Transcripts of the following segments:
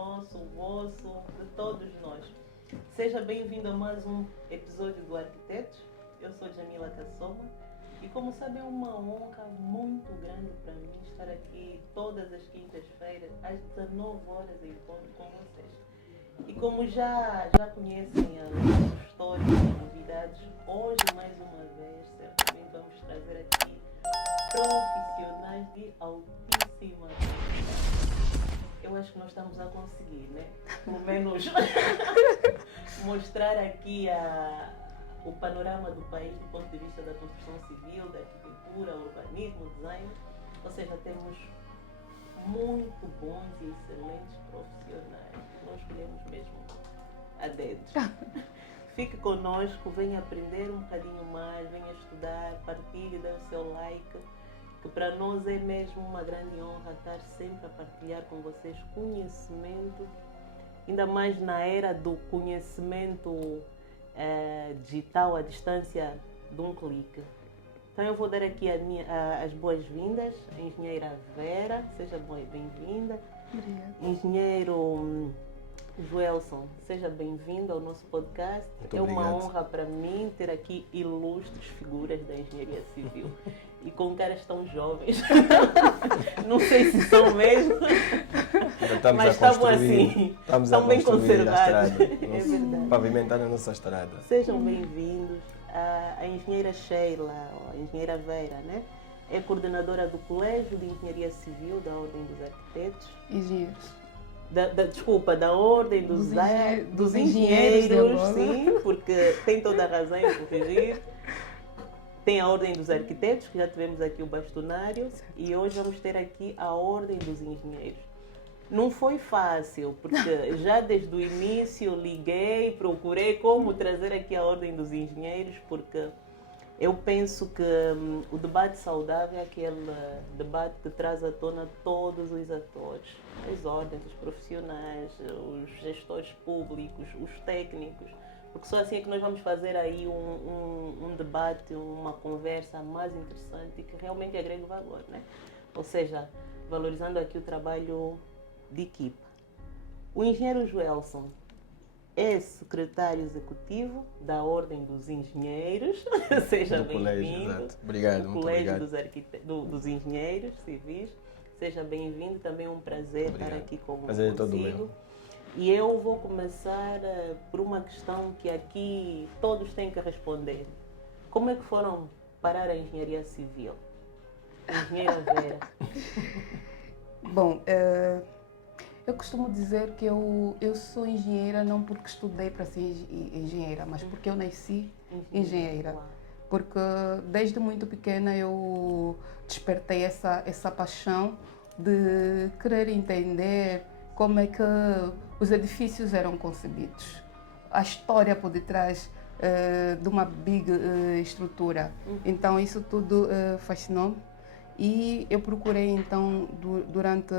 nosso, o vosso, de todos nós. Seja bem-vindo a mais um episódio do Arquitetos. Eu sou Jamila Kassoma e, como sabem, é uma honra muito grande para mim estar aqui todas as quintas-feiras às 19 horas em ponto com vocês. E como já conhecem as histórias e as novidades, hoje mais uma vez certamente vamos trazer aqui profissionais de altíssima qualidade. Eu acho que nós estamos a conseguir, né? Pelo menos mostrar aqui o panorama do país do ponto de vista da construção civil, da arquitetura, urbanismo, design. Ou seja, temos muito bons e excelentes profissionais. Nós escolhemos mesmo a dedo. Fique conosco, venha aprender um bocadinho mais, venha estudar, partilhe, dê o seu like, que para nós é mesmo uma grande honra estar sempre a partilhar com vocês conhecimento, ainda mais na era do conhecimento digital à distância de um clique. Então eu vou dar aqui as boas-vindas à engenheira Vera, seja bem-vinda. Obrigada. Engenheiro Joelson, seja bem-vindo ao nosso podcast. Muito é uma obrigado. honra para mim ter aqui ilustres figuras da engenharia civil e com caras tão jovens. Não sei se são mesmo, mas estavam assim, estão bem conservados. É verdade. Pavimentando a nossa estrada. Sejam bem-vindos. A engenheira Sheila, ou a engenheira Vera, né? É coordenadora do Colégio de Engenharia Civil da Ordem dos Arquitetos. Engenheiros. Da Ordem dos Engenheiros, sim, porque tem toda a razão em corrigir. Tem a Ordem dos Arquitetos, que já tivemos aqui o bastonário, e hoje vamos ter aqui a Ordem dos Engenheiros. Não foi fácil, porque já desde o início liguei, procurei como trazer aqui a Ordem dos Engenheiros, porque eu penso que o debate saudável é aquele debate que traz à tona todos os atores, as ordens, os profissionais, os gestores públicos, os técnicos, porque só assim é que nós vamos fazer aí um debate, uma conversa mais interessante e que realmente agregue valor, né? Ou seja, valorizando aqui o trabalho de equipa. O engenheiro Joelson é secretário executivo da Ordem dos Engenheiros, seja Do colégio, bem-vindo. exato. Obrigado, do muito Colégio obrigado. dos Engenheiros Civis, seja bem-vindo, também é um prazer estar Obrigado. aqui Prazer é todo consigo. meu. E eu vou começar por uma questão que aqui todos têm que responder. Como é que foram parar a engenharia civil? Engenheira Vera. Bom, eu costumo dizer que eu sou engenheira não porque estudei para ser engenheira, mas porque eu nasci engenheira. Uau. Porque desde muito pequena eu despertei essa paixão de querer entender como é que os edifícios eram concebidos, a história por detrás de uma big estrutura. Então isso tudo fascinou-me e eu procurei então durante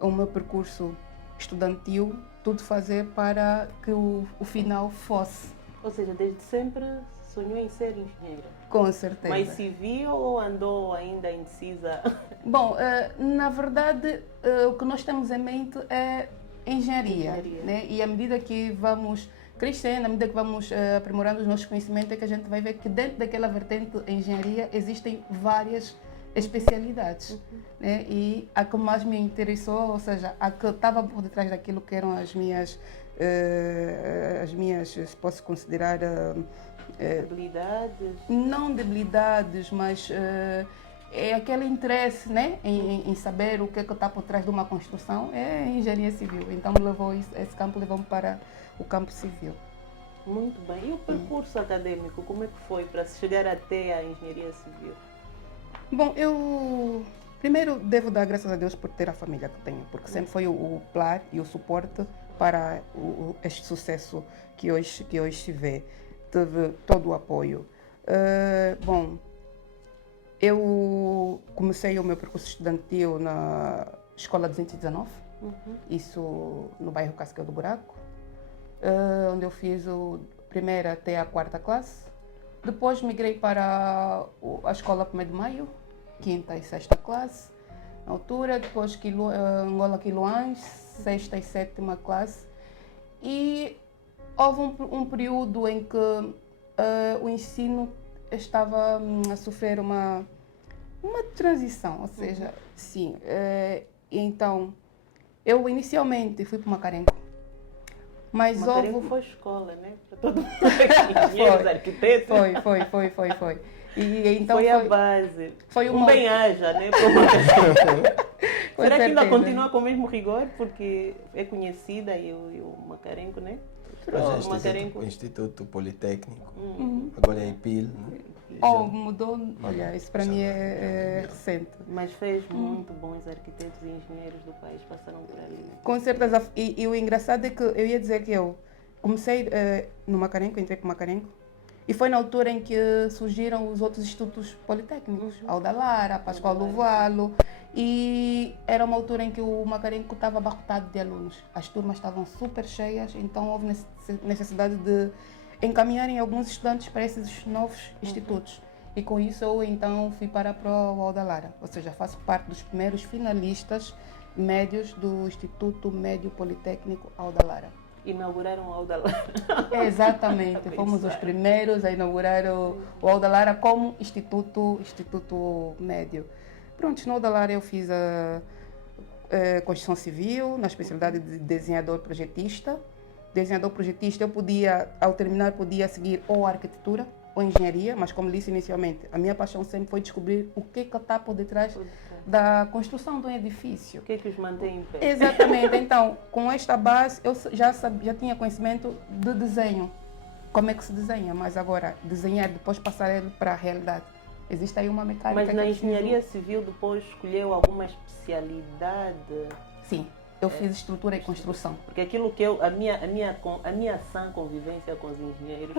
o meu percurso estudantil tudo fazer para que o final fosse. Ou seja, desde sempre sonhou em ser engenheira. Com certeza. Mas civil ou andou ainda indecisa? Bom, na verdade, o que nós temos em mente é engenharia. Né? E à medida que vamos crescendo, à medida que vamos aprimorando os nossos conhecimentos, é que a gente vai ver que dentro daquela vertente engenharia existem várias especialidades. Né? E a que mais me interessou, ou seja, a que estava por detrás daquilo que eram as minhas posso considerar Habilidades? não debilidades, mas é aquele interesse, né, em saber o que está por trás de uma construção, é engenharia civil. Então esse campo levou-me para o campo civil. Muito bem. E o percurso acadêmico, como é que foi para chegar até a engenharia civil? Bom, eu primeiro devo dar graças a Deus por ter a família que tenho, porque sempre foi o pilar e o suporte para este sucesso que hoje se vê. Teve todo o apoio. Bom, eu comecei o meu percurso estudantil na Escola 219, isso no bairro Cascais do Buraco, onde eu fiz a primeira até a quarta classe. Depois migrei para a Escola 1º de Maio, quinta e sexta classe, na altura. Depois Angola Quiloães, sexta e sétima classe. E houve um período em que o ensino estava a sofrer uma transição, ou seja, sim. Então, eu inicialmente fui para Macarenco, mas Macarenco foi escola, né? Para todo mundo aqui, engenheiros, arquitetos. Foi. E então foi a base. Foi um bem-aja, né? Será que ainda certeza. continua com o mesmo rigor? Porque é conhecida e o Macarenco, né? O Instituto Politécnico, agora é IPIL. Né? Mudou, olha, isso para mim é recente. Mas fez muito bons arquitetos e engenheiros do país, passaram por ali. Com certeza, e o engraçado é que eu ia dizer que eu comecei no Macarenco, entrei para o Macarenco, e foi na altura em que surgiram os outros institutos politécnicos, Alda Lara, Pascoal do Valo, e era uma altura em que o Macarenco estava abarrotado de alunos. As turmas estavam super cheias, então houve necessidade de encaminharem alguns estudantes para esses novos institutos. E com isso eu então fui para o Alda Lara, ou seja, faço parte dos primeiros finalistas médios do Instituto Médio Politécnico Alda Lara. Inauguraram o Alda Lara. Exatamente, fomos os primeiros a inaugurar o Alda Lara como instituto médio. Pronto, no Alda Lara eu fiz a construção civil, na especialidade de desenhador projetista. Desenhador projetista, eu podia, ao terminar, podia seguir ou arquitetura ou engenharia, mas como disse inicialmente, a minha paixão sempre foi descobrir o que está por detrás da construção de um edifício. O que é que os mantém em pé? Exatamente. Então, com esta base, eu já tinha conhecimento de desenho. Como é que se desenha, mas agora, desenhar, depois passar ele para a realidade. Existe aí uma mecânica. Mas na engenharia civil, depois escolheu alguma especialidade? Sim, eu fiz estrutura e construção. Porque aquilo que a minha sã convivência com os engenheiros,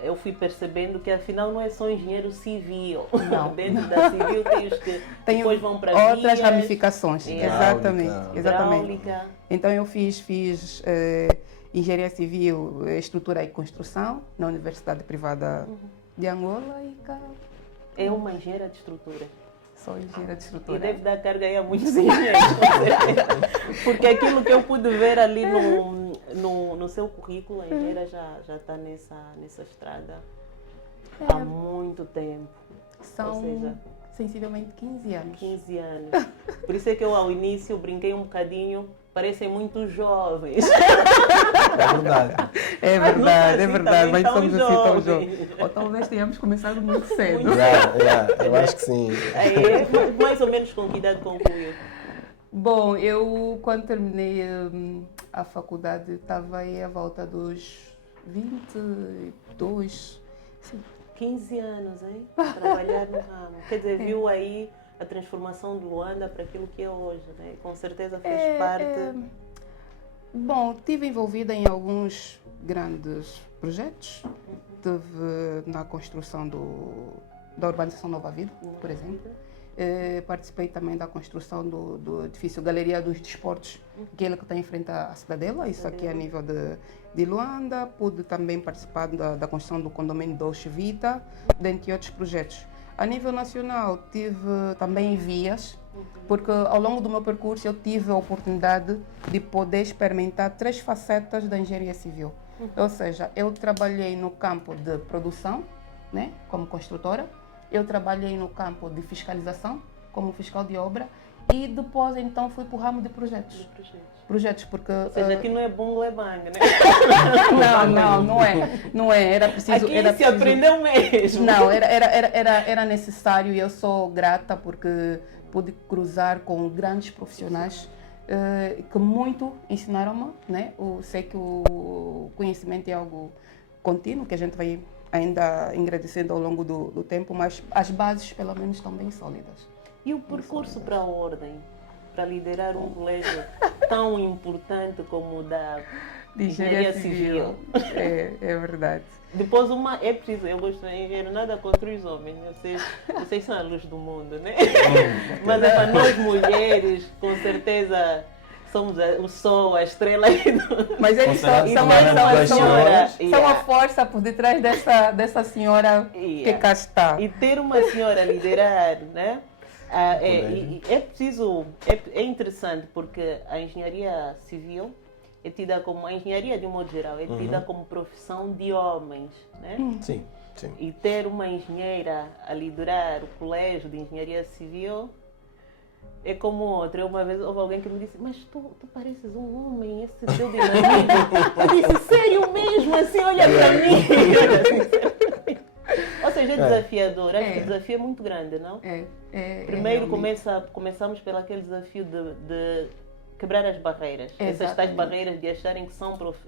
eu fui percebendo que afinal não é só engenheiro civil. Não. Dentro da civil tem os que depois vão para outras vias, ramificações. Exatamente. hidráulica. Então eu fiz engenharia civil, estrutura e construção na Universidade Privada de Angola e cá. É uma engenheira de estrutura. Sou engenheira de estrutura. E deve dar carga aí a muitos engenheiros, com certeza. Porque aquilo que eu pude ver ali no seu currículo, a engenheira já está nessa estrada há muito tempo. São sensivelmente 15 anos. 15 anos. Por isso é que eu ao início brinquei um bocadinho, parecem muito jovens. É verdade, mas tão somos assim tão jovens. jovens. Ou talvez tenhamos começado muito cedo. Eu acho que sim. Mais ou menos com que idade concluiu? Bom, eu quando terminei a faculdade estava aí à volta dos 22. Sim. 15 anos, hein? Trabalhar no ramo. Quer dizer, viu aí a transformação de Luanda para aquilo que é hoje, né? Com certeza fez parte. Bom, estive envolvida em alguns grandes projetos. Estive na construção da urbanização Nova Vida, por exemplo. Participei também da construção do edifício Galeria dos Desportos, aquele que está em frente à Cidadela, isso aqui a nível de Luanda. Pude também participar da construção do condomínio Dolce Vita, dentre outros projetos. A nível nacional, tive também vias, porque ao longo do meu percurso eu tive a oportunidade de poder experimentar 3 facetas da engenharia civil. Ou seja, eu trabalhei no campo de produção, né, como construtora, eu trabalhei no campo de fiscalização, como fiscal de obra, e depois então fui para o ramo de projetos. Projetos, porque... Ou seja, aqui não é bom lebang, né? Não é. Era preciso... Aqui se aprendeu mesmo. Não, era necessário e eu sou grata porque pude cruzar com grandes profissionais que muito ensinaram-me, né? Sei que o conhecimento é algo contínuo, que a gente vai ainda engrandecendo ao longo do tempo, mas as bases pelo menos estão bem sólidas. E o percurso para a ordem? Para liderar um colégio tão importante como o da engenharia civil. É verdade. Depois é preciso, eu gosto de engenheiro, nada contra os homens, vocês são a luz do mundo, né? Mas é para nós mulheres, com certeza somos o sol, a estrela. Mas eles são a força por detrás dessa senhora que cá está. E ter uma senhora a liderar, né? É preciso, é interessante porque a engenharia civil é tida como, a engenharia de um modo geral, é tida como profissão de homens, né? Sim, sim. E ter uma engenheira a liderar o colégio de engenharia civil é como outra. Uma vez houve alguém que me disse, mas tu pareces um homem, esse teu dinamismo. Eu disse, sério mesmo, assim, olha para mim. Ou seja, é desafiador. Acho que o desafio é muito grande, não? Primeiro começamos pelo aquele desafio de quebrar as barreiras. Essas tais barreiras de acharem que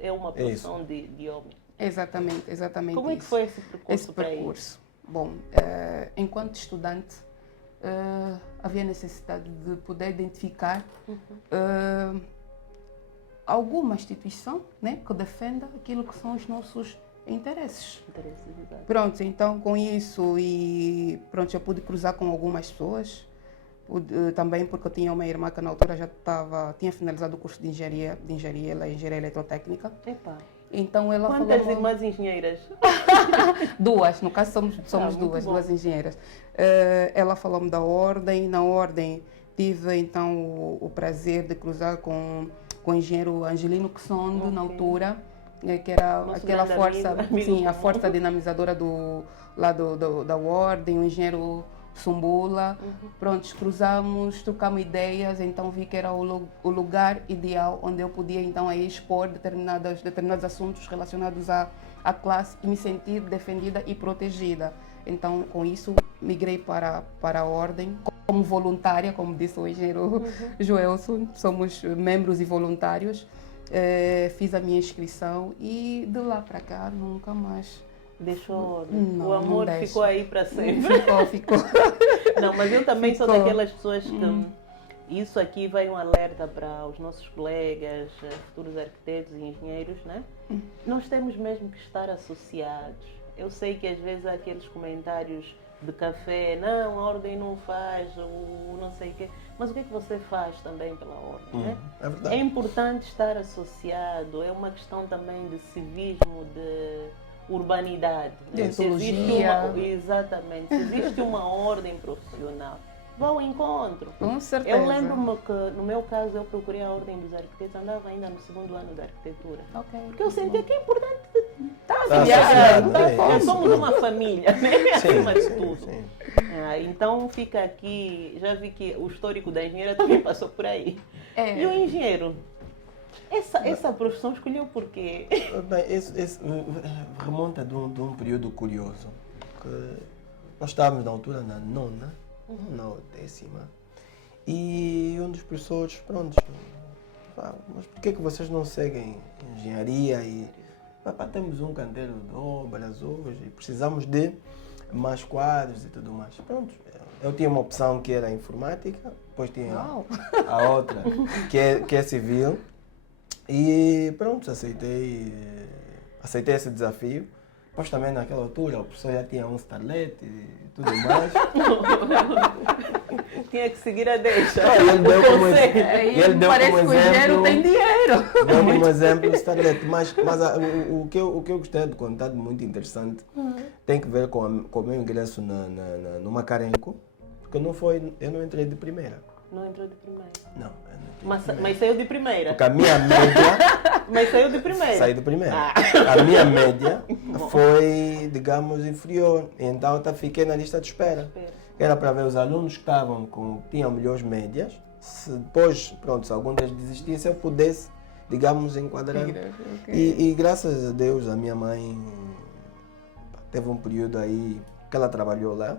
é uma profissão de homem. Exatamente. Como é que foi esse percurso para percurso? Bom, enquanto estudante, havia necessidade de poder identificar alguma instituição, né, que defenda aquilo que são os nossos interesses. Pronto, então com isso eu pude cruzar com algumas pessoas, também porque eu tinha uma irmã que na altura tinha finalizado o curso de engenharia, ela é engenharia eletrotécnica. Epa. Então ela Quantas irmãs engenheiras? Duas, no caso somos duas engenheiras. Ela falou-me da ordem, na ordem tive então o prazer de cruzar com o engenheiro Angelino Quissondo, na altura, que era aquela força, a força dinamizadora da ordem, o engenheiro Sumbula. Pronto, cruzamos, trocamos ideias, então vi que era o lugar ideal onde eu podia então aí expor determinados assuntos relacionados à classe e me sentir defendida e protegida. Então, com isso, migrei para a ordem como voluntária, como disse o engenheiro Joelson, somos membros e voluntários. Fiz a minha inscrição e de lá para cá nunca mais deixou. O amor ficou aí para sempre. Ficou. Não, mas eu também sou daquelas pessoas que isso aqui vai um alerta para os nossos colegas, futuros arquitetos e engenheiros, né? Nós temos mesmo que estar associados. Eu sei que às vezes há aqueles comentários de café, não, a ordem não faz, ou não sei o quê. Mas o que é que você faz também pela ordem, né? É verdade. É importante estar associado, é uma questão também de civismo, de urbanidade. Né? Se exatamente. Se existe uma ordem profissional, vá ao encontro. Com certeza. Eu lembro-me que, no meu caso, eu procurei a ordem dos arquitetos, andava ainda no segundo ano da arquitetura. Porque eu sentia que é importante estar associado. Nós somos uma família, né? Acima de tudo. Então fica aqui, já vi que o histórico da engenheira também passou por aí. E o engenheiro? Essa profissão escolheu por quê? Bem, remonta de um período curioso. Que nós estávamos na altura na nona, na 10ª, e um dos professores, pronto, mas por que vocês não seguem engenharia? Temos um canteiro de obras hoje e precisamos de mais quadros e tudo mais. Pronto, eu tinha uma opção que era informática, depois tinha a outra que é civil. E pronto, aceitei esse desafio. Depois também naquela altura o professor já tinha um Starlet e tudo mais. Tinha que seguir a deixa. Ele deu parece como que o engenheiro tem dinheiro. Deu como exemplo o Starlet. Mas o que eu gostaria de contar de muito interessante tem que ver com o meu ingresso no Macarenco. Porque eu não entrei de primeira. Não entrou de primeira? Não. Mas saiu de primeira? Porque a minha média... Mas saiu de primeira? Saí de primeira. A minha média foi, digamos, inferior. Então eu fiquei na lista de espera. Era para ver os alunos que tinham melhores médias. Se depois, se algum deles desistisse, eu pudesse, digamos, enquadrar. E graças a Deus, a minha mãe teve um período aí que ela trabalhou lá.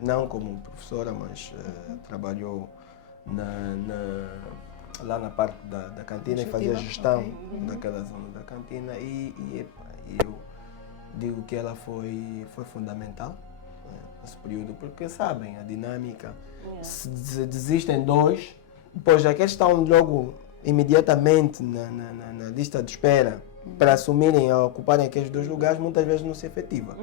Não como professora, mas trabalhou lá na parte da cantina e fazia gestão daquela zona da cantina e eu digo que ela foi fundamental nesse período, porque sabem a dinâmica, se desistem dois, depois aqueles estão logo imediatamente na lista de espera para assumirem a ocuparem aqueles dois lugares, muitas vezes não se efetiva.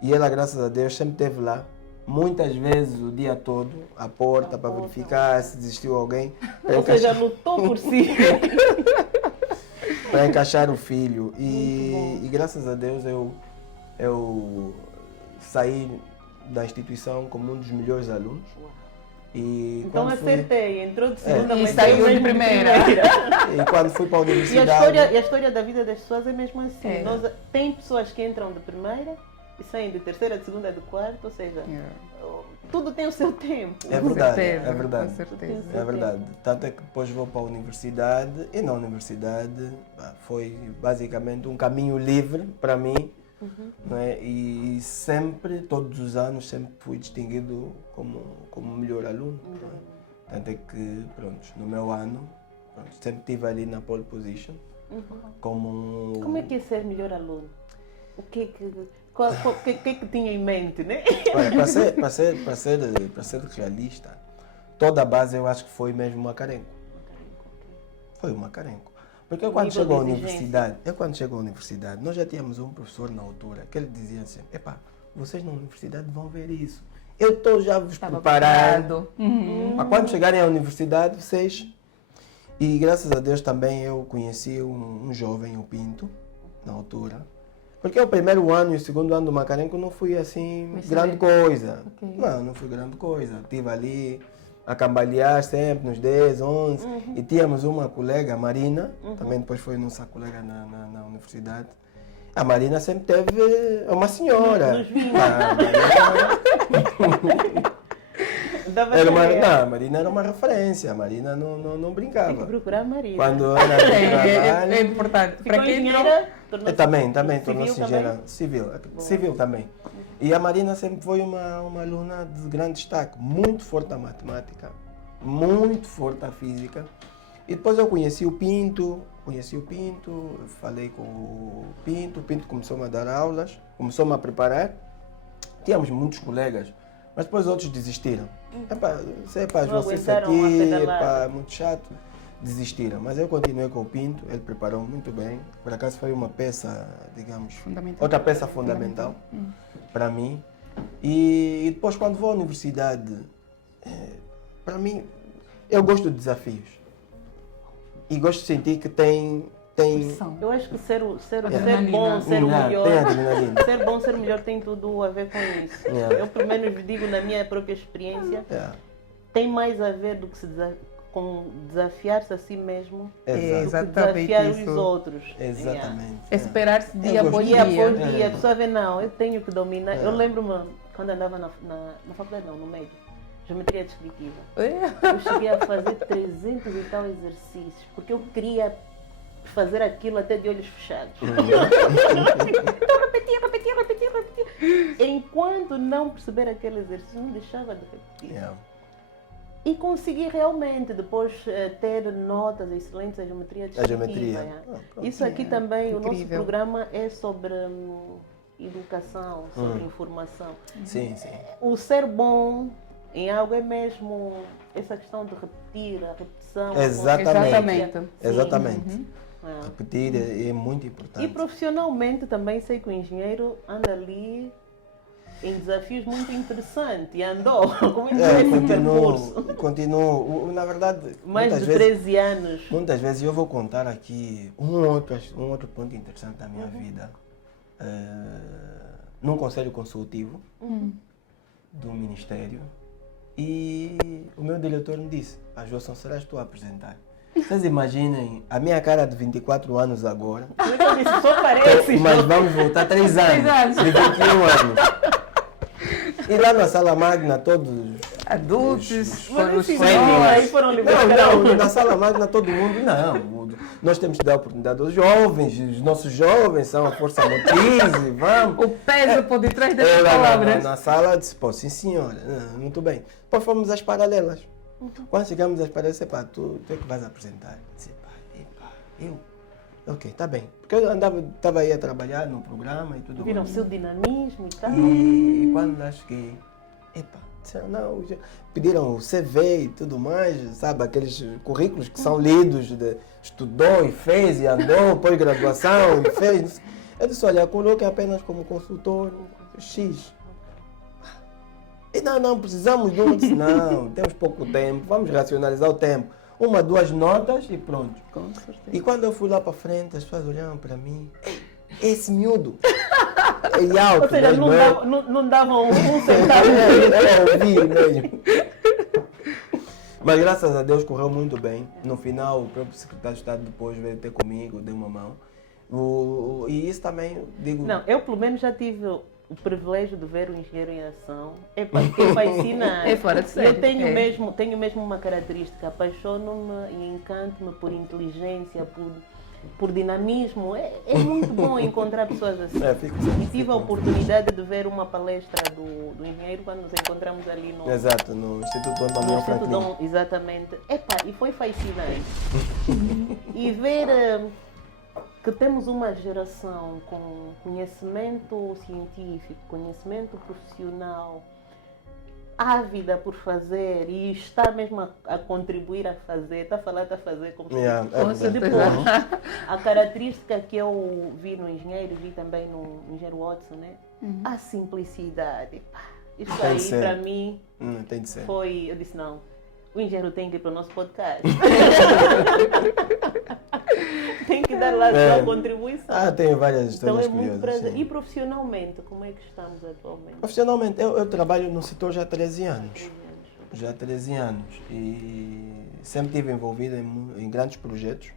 E ela, graças a Deus, sempre esteve lá. Muitas vezes o dia todo, à porta, para verificar se desistiu alguém. Ou seja, lutou por si. Para encaixar o filho. E graças a Deus eu saí da instituição como um dos melhores alunos. E Então quando fui- acertei, entrou de segunda, E mas saiu mesmo de primeira. E quando fui para a E a universidade... história da vida das pessoas é mesmo assim. É. Tem pessoas que entram de primeira e saem de terceira, de segunda, de quarta, ou seja, tudo tem o seu tempo. É Com verdade, certeza, é verdade. Com certeza. É verdade. Tanto é que depois vou para a universidade e na universidade foi basicamente um caminho livre para mim. Não é? E sempre, todos os anos, sempre fui distinguido como melhor aluno. Não é? Tanto é que, pronto, no meu ano, pronto, sempre estive ali na pole position. Como... Como é que é ser melhor aluno? O que é que tinha em mente, né? Olha, para ser realista, toda a base eu acho que foi mesmo Macarenco. Foi o Macarenco. Porque eu quando Nível chego à de exigência. universidade, nós já tínhamos um professor na altura que ele dizia assim, epá, vocês na universidade vão ver isso. Eu estou já vos Estava preparando. preparado. Para quando chegarem à universidade, vocês... E graças a Deus também eu conheci um jovem, o Pinto, na altura. Porque o primeiro ano e o segundo ano do Macarenco não fui assim Excelente. grande coisa. Ok. Não fui grande coisa. Estive ali a cambalear sempre nos 10, 11. E tínhamos uma colega, a Marina, também depois foi nossa colega na universidade. A Marina sempre teve uma senhora. Nos vinhos. A Dava Marina, ideia. não, a Marina era uma referência. A Marina não Tem que brincava. procurar a Maria. Quando era de É trabalho... importante. Ficou Para quem não... engenheira, Eu também tornou-se civil engenheira civil também. E a Marina sempre foi uma aluna de grande destaque, muito forte na matemática, muito forte na física. E depois eu conheci o Pinto, falei com o Pinto começou-me a dar aulas, começou-me a preparar. Tínhamos muitos colegas, mas depois outros desistiram. Epá, Não vocês aguentaram a aqui, pedalada. epá, muito chato. Desistiram, mas eu continuei com o Pinto, ele preparou muito bem. Por acaso foi uma peça, digamos, Fundamental. outra peça fundamental para mim. E depois quando vou à universidade, para mim, eu gosto de desafios. E gosto de sentir que tem Pressão. Eu acho que ser Adrenalina. bom, ser o melhor. tem adrenalina. Ser bom, ser o melhor tem tudo a ver com isso. Yeah. Eu, pelo menos, digo na minha própria experiência, Yeah. tem mais a ver do que com desafiar-se a si mesmo Exato. do que Exatamente desafiar isso. os outros. Exatamente. Esperar-se dia Eu após Dia dia. após dia, a pessoa vê, não, eu tenho que dominar. É. Eu lembro-me, quando andava na faculdade, não, no médio, geometria descritiva. É. Eu cheguei a fazer 300 e tal exercícios, porque eu queria fazer aquilo até de olhos fechados. Então repetia. Enquanto não perceber aquele exercício, não deixava de repetir. Yeah. E consegui realmente depois ter notas excelentes da geometria A descritiva. geometria. é. Pronto. Isso aqui também, o nosso Incrível. programa é sobre educação, sobre informação. Sim. O ser bom em algo é mesmo essa questão de repetir, a repetição. a Exatamente. consistência. Sim. Exatamente. É. Repetir é muito importante. E profissionalmente também sei que o engenheiro anda ali em desafios muito interessantes e andou com muito esse percurso. Continuo. Na verdade, Mais muitas de vezes, 13 anos. muitas vezes eu vou contar aqui um outro ponto interessante da minha vida. Num conselho consultivo do Ministério, e o meu diretor me disse, João, serás tu a apresentar? Vocês imaginem a minha cara de 24 anos agora, Como é que eu disse? Só parece. mas vamos voltar 3 anos, de 21 anos. E lá na sala magna, todos... Adultos, Mas com os esse sonhos. não, aí foram liberados. Não, na sala magna todo mundo, não. Nós temos que dar oportunidade aos jovens, os nossos jovens são a força motriz, e vamos. O peso por detrás dessas Eu lá palavras. na sala disse, pô, sim senhora, muito bem. Depois fomos às paralelas. Quando chegamos às paralelas, pá, tu é que vais apresentar. Eu disse, eu? Ok, tá bem. Porque eu estava aí a trabalhar no programa e tudo Viram o mais. seu dinamismo e tal. E quando lá cheguei, disseram, não, pediram o CV e tudo mais, sabe, aqueles currículos que são lidos, estudou e fez e andou, pós-graduação e fez. Eu disse, olha, coloquem apenas como consultor X. E não, precisamos de um. Eu disse, não, temos pouco tempo, vamos racionalizar o tempo. 1, 2 notas e pronto. Com certeza. E quando eu fui lá para frente, as pessoas olhavam para mim, esse miúdo. E alto, Ou seja, mesmo, não davam um centavo. eu ouvi mesmo. Mas graças a Deus correu muito bem. No final, o próprio secretário de Estado depois veio ter comigo, deu uma mão. E isso também, digo... Não, eu pelo menos já tive o privilégio de ver o engenheiro em ação. Epa, que fascinante. É fora de série. Eu tenho mesmo uma característica, apaixono-me e encanto-me por inteligência, por dinamismo. É muito bom encontrar pessoas assim. E tive a oportunidade de ver uma palestra do engenheiro quando nos encontramos ali no... Exato, no Instituto Dom Daniel Franklin. Exatamente. Epa, e foi fascinante. E ver que temos uma geração com conhecimento científico, conhecimento profissional, ávida por fazer e está mesmo a contribuir a fazer, está a fazer como se depois. A característica que eu vi no engenheiro, vi também no engenheiro Watson, né? A simplicidade. Isso aí para mim tem de ser. Foi, eu disse não, o engenheiro tem que ir para o nosso podcast. Tem que dar lá a sua contribuição. Tenho várias histórias então é muito curiosas. prazer. E profissionalmente, como é que estamos atualmente? Profissionalmente, eu trabalho no setor já há 13 anos. Já há 13 anos. E sempre estive envolvido em grandes projetos.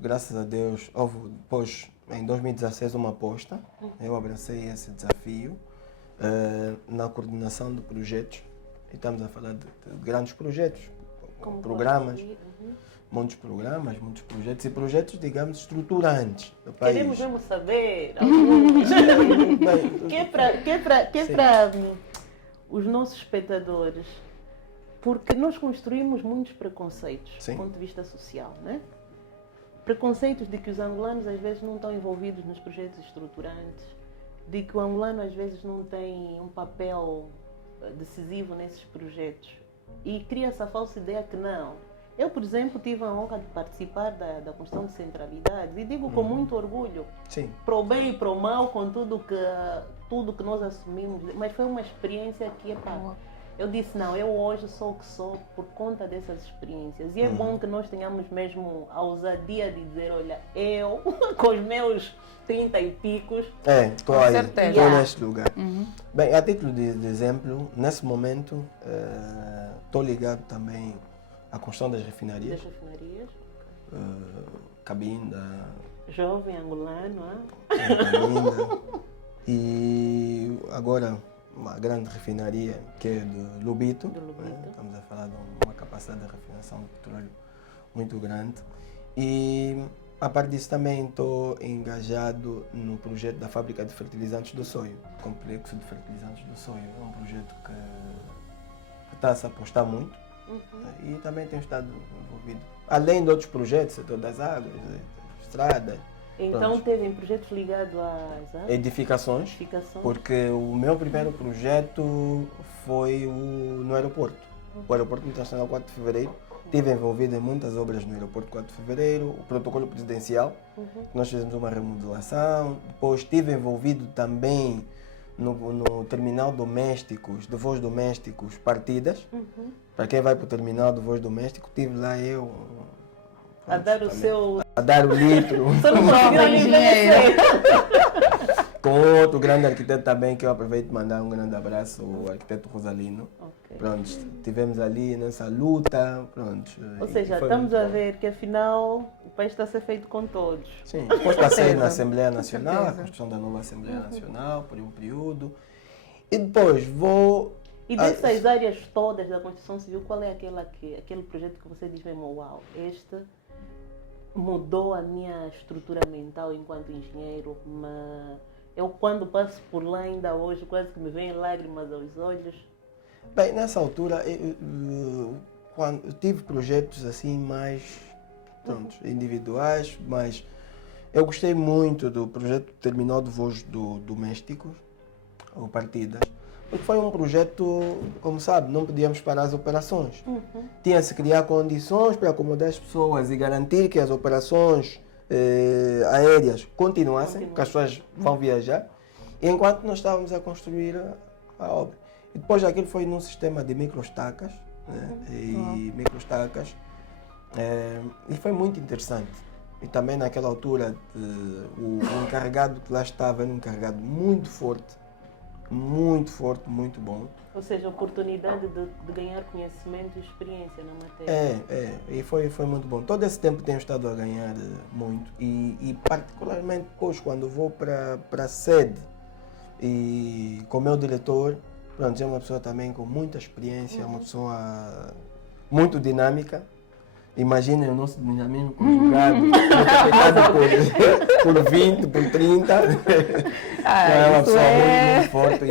Graças a Deus, houve depois, em 2016, uma aposta. Eu abracei esse desafio na coordenação de projetos. E estamos a falar de grandes projetos, Como programas. Muitos programas, muitos projetos e projetos, digamos, estruturantes do país. Queremos mesmo saber que é para os nossos espectadores, porque nós construímos muitos preconceitos do ponto de vista social, né? Preconceitos de que os angolanos às vezes não estão envolvidos nos projetos estruturantes, de que o angolano às vezes não tem um papel decisivo nesses projetos e cria-se a falsa ideia que não. Eu, por exemplo, tive a honra de participar da construção de centralidades e digo com muito orgulho, para o bem e para o mal, com tudo que nós assumimos, mas foi uma experiência que, eu disse, não, eu hoje sou o que sou por conta dessas experiências. E é bom que nós tenhamos mesmo a ousadia de dizer, olha, eu, com os meus 30 e picos... Estou aí, estou neste lugar. Bem, a título de exemplo, nesse momento, estou ligado também à construção das refinarias. Cabinda. Jovem angolano, Cabinda. E agora uma grande refinaria que é de Lubito. Estamos a falar de uma capacidade de refinação de petróleo muito grande. E a parte disso também estou engajado no projeto da fábrica de fertilizantes do Soio. O complexo de fertilizantes do Soio é um projeto que está a se apostar muito. E também tenho estado envolvido, além de outros projetos, setor das águas, estradas. Então teve projetos ligados às edificações, porque o meu primeiro projeto foi no aeroporto. O Aeroporto Internacional 4 de Fevereiro. Estive envolvido em muitas obras no Aeroporto 4 de Fevereiro, o protocolo presidencial, nós fizemos uma remodelação. Depois estive envolvido também no terminal domésticos, de voos domésticos partidas. Para quem vai para o terminal de voos domésticos, estive lá eu. A dar o seu. A dar o litro. Só não conseguiu envelhecer. Com outro grande arquiteto também, que eu aproveito de mandar um grande abraço, o arquiteto Rosalino. Pronto, estivemos ali nessa luta. Pronto, ou seja, estamos a ver que afinal o país está a ser feito com todos. Sim, depois passei na Assembleia Nacional, a construção da nova Assembleia Nacional, por um período. E depois vou... E dessas áreas todas da construção civil, qual é aquele projeto que você diz mesmo, uau, este mudou a minha estrutura mental enquanto engenheiro, mas eu quando passo por lá ainda hoje quase que me vêm lágrimas aos olhos? Bem, nessa altura quando eu tive projetos assim mais individuais, mas eu gostei muito do projeto Terminal de Voos Domésticos, ou partidas. Porque foi um projeto, como sabe, não podíamos parar as operações. Tinha-se criar condições para acomodar as pessoas e garantir que as operações aéreas continuassem, porque as pessoas vão viajar, enquanto nós estávamos a construir a obra. E depois aquilo foi num sistema de microestacas, e foi muito interessante. E também naquela altura o encarregado que lá estava era um encarregado muito forte, muito forte, muito bom. Ou seja, a oportunidade de ganhar conhecimento e experiência na matéria. E foi muito bom. Todo esse tempo tenho estado a ganhar muito e particularmente depois quando vou para a sede e com o meu diretor, pronto, é uma pessoa também com muita experiência, uma pessoa muito dinâmica. Imaginem o nosso dinamismo conjugado, multiplicado por 20, por 30. É uma pessoa muito forte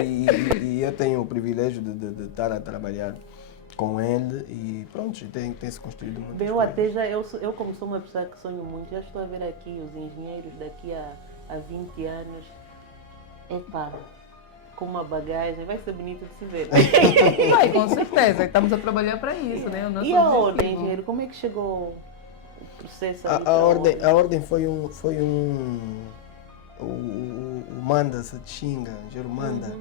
e eu tenho o privilégio de estar a trabalhar com ele e pronto, tem se construído muito. Eu até já, eu como sou uma pessoa que sonho muito, já estou a ver aqui os engenheiros daqui a 20 anos, epá, com uma bagagem, vai ser bonito de se ver. Vai, com certeza, estamos a trabalhar para isso, né? O nosso E a objetivo. ordem, engenheiro, como é que chegou o processo ali? A ordem foi o Manda, Satinga, engenheiro Manda.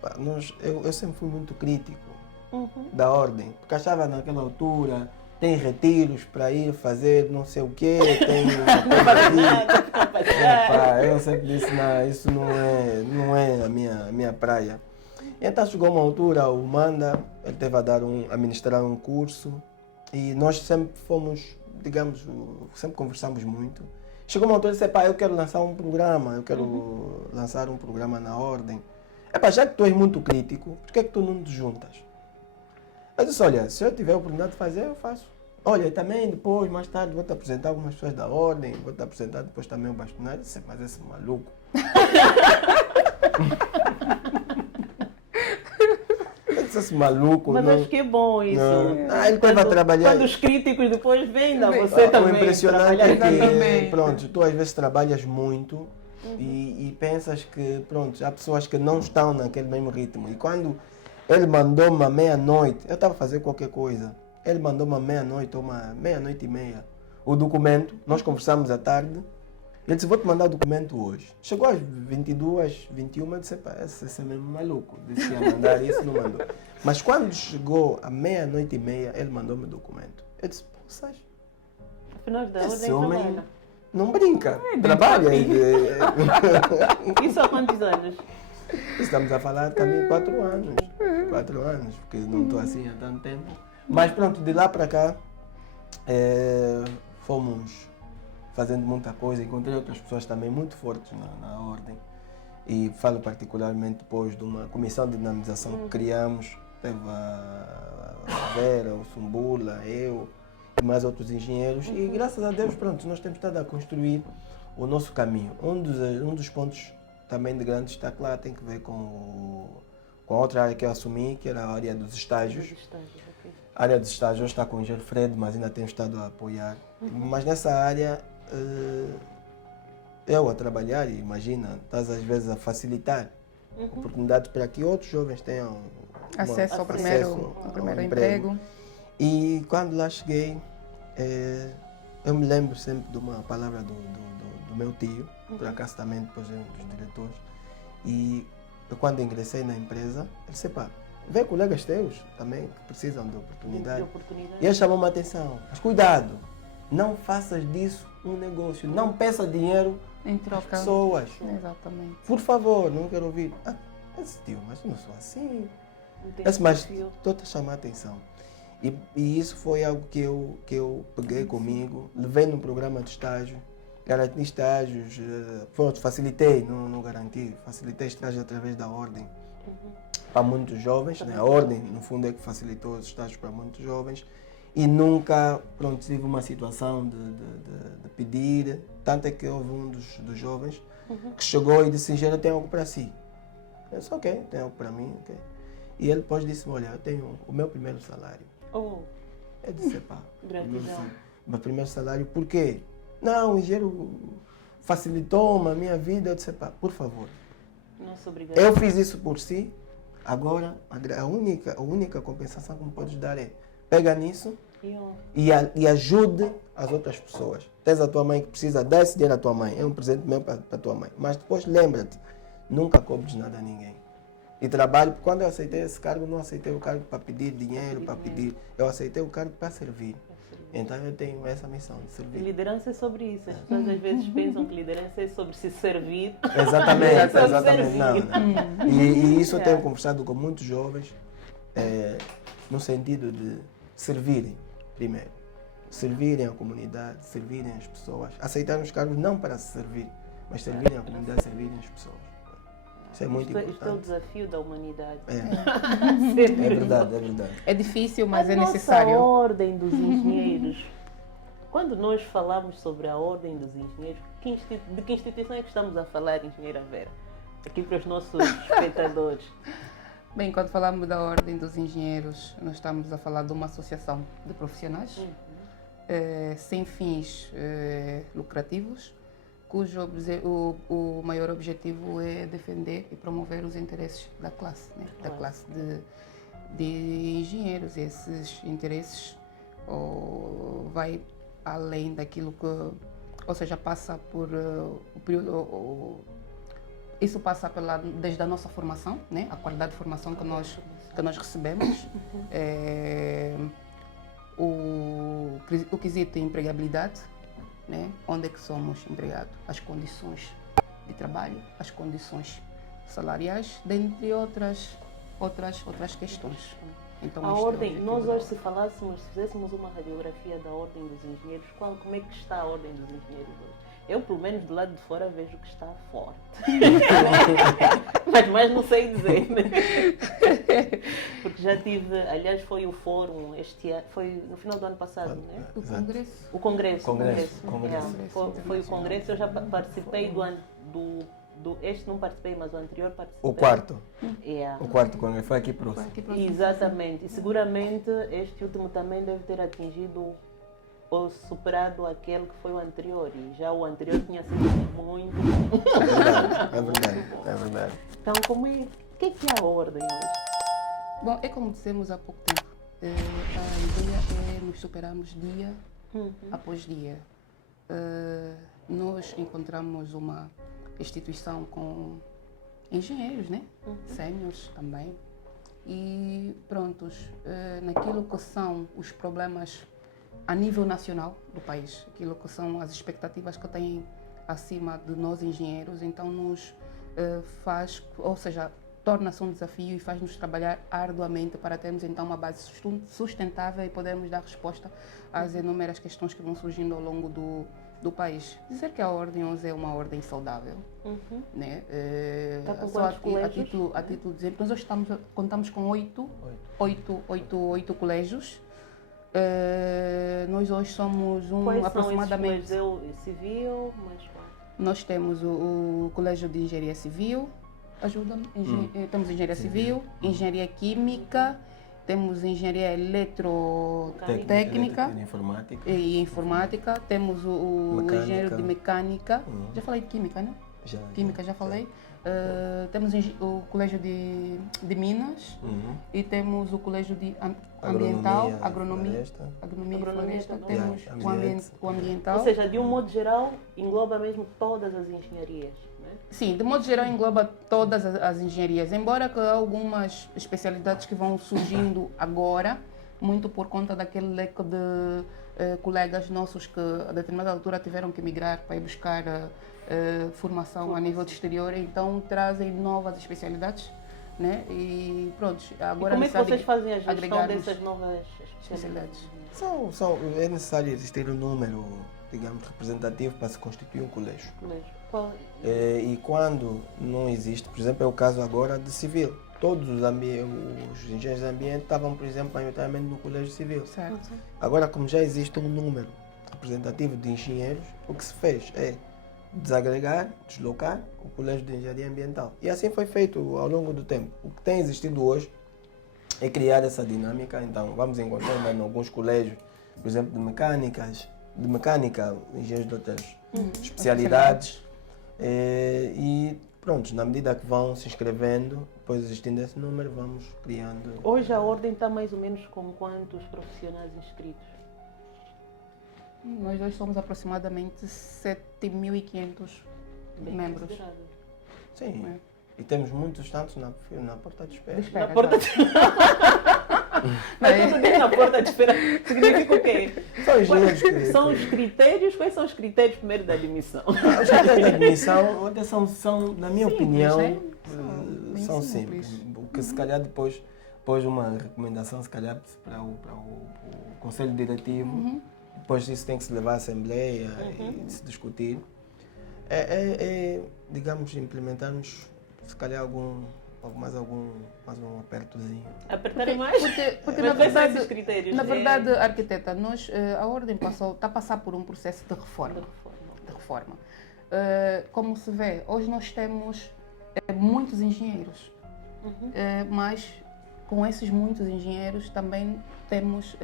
Pá, eu sempre fui muito crítico da ordem, porque achava naquela altura tem retiros para ir fazer não sei o quê, tem eu sempre disse, não, isso não é a minha praia. Então chegou uma altura, o Manda, ele teve a ministrar um curso e nós sempre fomos, digamos, sempre conversamos muito. Chegou uma altura e disse, pá, eu quero lançar um programa, lançar um programa na ordem. Epá, já que tu és muito crítico, por que é que tu não te juntas? Eu disse, olha, se eu tiver a oportunidade de fazer, eu faço. Olha, também depois, mais tarde, vou-te apresentar algumas pessoas da ordem, vou-te apresentar depois também o bastonário. Eu disse, mas esse maluco. Esse maluco. Mas não, acho que é bom isso. ele teve a trabalhar. Quando os críticos depois vêm, você O também. impressionante é Exatamente. que, pronto, tu às vezes trabalhas muito e pensas que, pronto, há pessoas que não estão naquele mesmo ritmo. E quando ele mandou-me à meia-noite, eu estava a fazer qualquer coisa, ele mandou-me à meia-noite ou meia-noite e meia o documento, nós conversamos à tarde, ele disse, vou-te mandar o documento hoje. Chegou às 22, 21, eu disse, pá, esse é mesmo maluco, disse que ia mandar isso, não mandou. Mas quando chegou à meia-noite e meia, ele mandou-me o documento. Eu disse, pô, Sérgio, Afinal da esse ordem homem trabalha. não brinca, trabalha. Isso há quantos anos? Estamos a falar também 4 anos. 4 anos, porque não estou assim há tanto tempo. Mas pronto, de lá para cá, fomos fazendo muita coisa. Encontrei outras pessoas também muito fortes na ordem. E falo particularmente depois de uma comissão de dinamização que criamos. Teve a Vera, o Sumbula, eu e mais outros engenheiros. E graças a Deus, pronto, nós temos estado a construir o nosso caminho. Um dos pontos também de grande destaque lá tem que ver com a outra área que eu assumi, que era a área dos estágios. A área dos estágios está com o engenheiro Fred, mas ainda tenho estado a apoiar. Mas nessa área, eu a trabalhar, e imagina, estás às vezes a facilitar oportunidades para que outros jovens tenham Acesso ao primeiro emprego. E quando lá cheguei, eu me lembro sempre de uma palavra do meu tio, por acaso também depois é um dos diretores, e eu, quando ingressei na empresa, ele disse, pá, vê colegas teus também que precisam de oportunidade. E ele chamou-me a atenção, mas cuidado, não faças disso um negócio, não peça dinheiro Em troca. às pessoas. Exatamente. Por favor, não quero ouvir. Esse tio, mas eu não sou assim. Mas estou-te a chamar a atenção. E isso foi algo que eu peguei comigo, levei no programa de estágio, garanti estágios, facilitei, não garanti, facilitei estágios através da ordem para muitos jovens, né? A ordem no fundo é que facilitou os estágios para muitos jovens e nunca, pronto, tive uma situação de pedir, tanto é que houve um dos jovens que chegou e disse, engenheiro, tem algo para si. Eu disse, ok, tem algo para mim, ok. E ele depois disse, olha, eu tenho o meu primeiro salário. Eu disse, pá, meu primeiro salário, por quê? Não, o engenheiro facilitou-me a minha vida. Eu disse, pá, por favor. Nossa, obrigada. Eu fiz isso por si, agora a única compensação que me podes dar é, pega nisso e ajude as outras pessoas. Tens a tua mãe que precisa, dá esse dinheiro à tua mãe, é um presente meu para a tua mãe. Mas depois lembra-te, nunca cobres nada a ninguém. E trabalho, quando eu aceitei esse cargo, não aceitei o cargo para pedir dinheiro, para pedir. Eu aceitei o cargo para servir. Então eu tenho essa missão de servir. Liderança é sobre isso. As pessoas às vezes pensam que liderança é sobre se servir. Exatamente, É sobre exatamente. servir. Não. E isso eu tenho conversado com muitos jovens, no sentido de servirem primeiro. Servirem a comunidade, servirem as pessoas. Aceitarem os cargos não para se servir, mas servirem a comunidade, servirem as pessoas. Isso é muito Isto é o importante. desafio da humanidade. É verdade, é verdade. É difícil, mas a é necessário. Nossa ordem dos engenheiros. Quando nós falamos sobre a ordem dos engenheiros, de que instituição é que estamos a falar, engenheira Vera? Aqui para os nossos espectadores. Bem, quando falamos da Ordem dos Engenheiros, nós estamos a falar de uma associação de profissionais sem fins lucrativos, cujo o maior objetivo é defender e promover os interesses da classe, né? Da classe de engenheiros. E esses interesses vai além daquilo que, ou seja, passa por o período. Isso passa desde a nossa formação, né? A qualidade de formação que nós recebemos, o quesito de empregabilidade, né? Onde é que somos empregados, as condições de trabalho, as condições salariais, dentre outras questões. Então, A ordem, nós hoje se se fizéssemos uma radiografia da ordem dos engenheiros, como é que está a ordem dos engenheiros hoje? Eu, pelo menos do lado de fora, vejo que está forte. mas não sei dizer, né? Porque já tive, aliás, foi o fórum este ano, foi no final do ano passado, né? O Congresso. O Congresso. Congresso. Foi o Congresso, eu já participei este não participei, mas o anterior participei. O quarto. Yeah. O quarto Congresso foi aqui próximo. Exatamente. E seguramente este último também deve ter atingido ou superado aquele que foi o anterior. E já o anterior tinha sido muito bom. É verdade. Então, o que é a ordem hoje? Bom, é como dissemos há pouco tempo. A ideia é nos superarmos dia após dia. Nós encontramos uma instituição com engenheiros, né? Séniores também. E prontos, naquilo que são os problemas a nível nacional do país, aquilo que são as expectativas que têm acima de nós engenheiros, então nos faz, ou seja, torna-se um desafio e faz-nos trabalhar arduamente para termos então uma base sustentável e podermos dar resposta às inúmeras questões que vão surgindo ao longo do país. Dizer que a ordem 11 é uma ordem saudável, né? Está com só quantos a título de exemplo, nós hoje contamos com oito colégios. Nós hoje somos aproximadamente. São esses civil, mas qual? Nós temos o Colégio de Engenharia Civil, temos Engenharia Civil, Engenharia Química, temos Engenharia Eletrotécnica e Informática, temos o Engenheiro de Mecânica, já falei de Química, né? Química já falei. Temos o Colégio de Minas e temos o Colégio de Ambiental, Agronomia e Floresta, temos o Ambiental. Ou seja, de um modo geral, engloba mesmo todas as engenharias, né? Sim, de modo geral engloba todas as engenharias, embora que há algumas especialidades que vão surgindo agora, muito por conta daquele leque de colegas nossos que a determinada altura tiveram que migrar para ir buscar formação a nível de exterior, então trazem novas especialidades, né? E pronto, agora e como é que vocês fazem a gestão agregarmos dessas novas especialidades? É necessário existir um número, digamos, representativo para se constituir um colégio. E quando não existe, por exemplo, é o caso agora de civil. Todos os engenheiros de ambiente estavam, por exemplo, maioritariamente no colégio civil. Certo. Agora, como já existe um número representativo de engenheiros, o que se fez é desagregar, deslocar o colégio de engenharia ambiental. E assim foi feito ao longo do tempo. O que tem existido hoje é criar essa dinâmica. Então, vamos encontrar em alguns colégios, por exemplo, de mecânica, engenheiros de outras especialidades. E pronto, na medida que vão se inscrevendo, depois existindo esse número, vamos criando. Hoje a ordem está mais ou menos com quantos profissionais inscritos? Nós hoje somos aproximadamente 7.500 membros. Sim. E temos muitos tantos na porta de espera. Na porta de... Mas quando diz na porta de espera, significa o quê? São engenheiros que... São os critérios, quais são os critérios primeiro da admissão? Os critérios de admissão até são, na minha Simples, opinião, né? Bem são simples. simples. O que se calhar depois uma recomendação, se calhar para o Conselho Diretivo, depois isso tem que se levar à Assembleia e se discutir. Digamos, implementarmos, se calhar mais um apertozinho. Apertarem mais? Porque Mas na quais são verdade, esses critérios? na verdade, arquiteta, a Ordem está a passar por um processo de reforma. Como se vê, hoje nós temos muitos engenheiros, mas com esses muitos engenheiros também temos,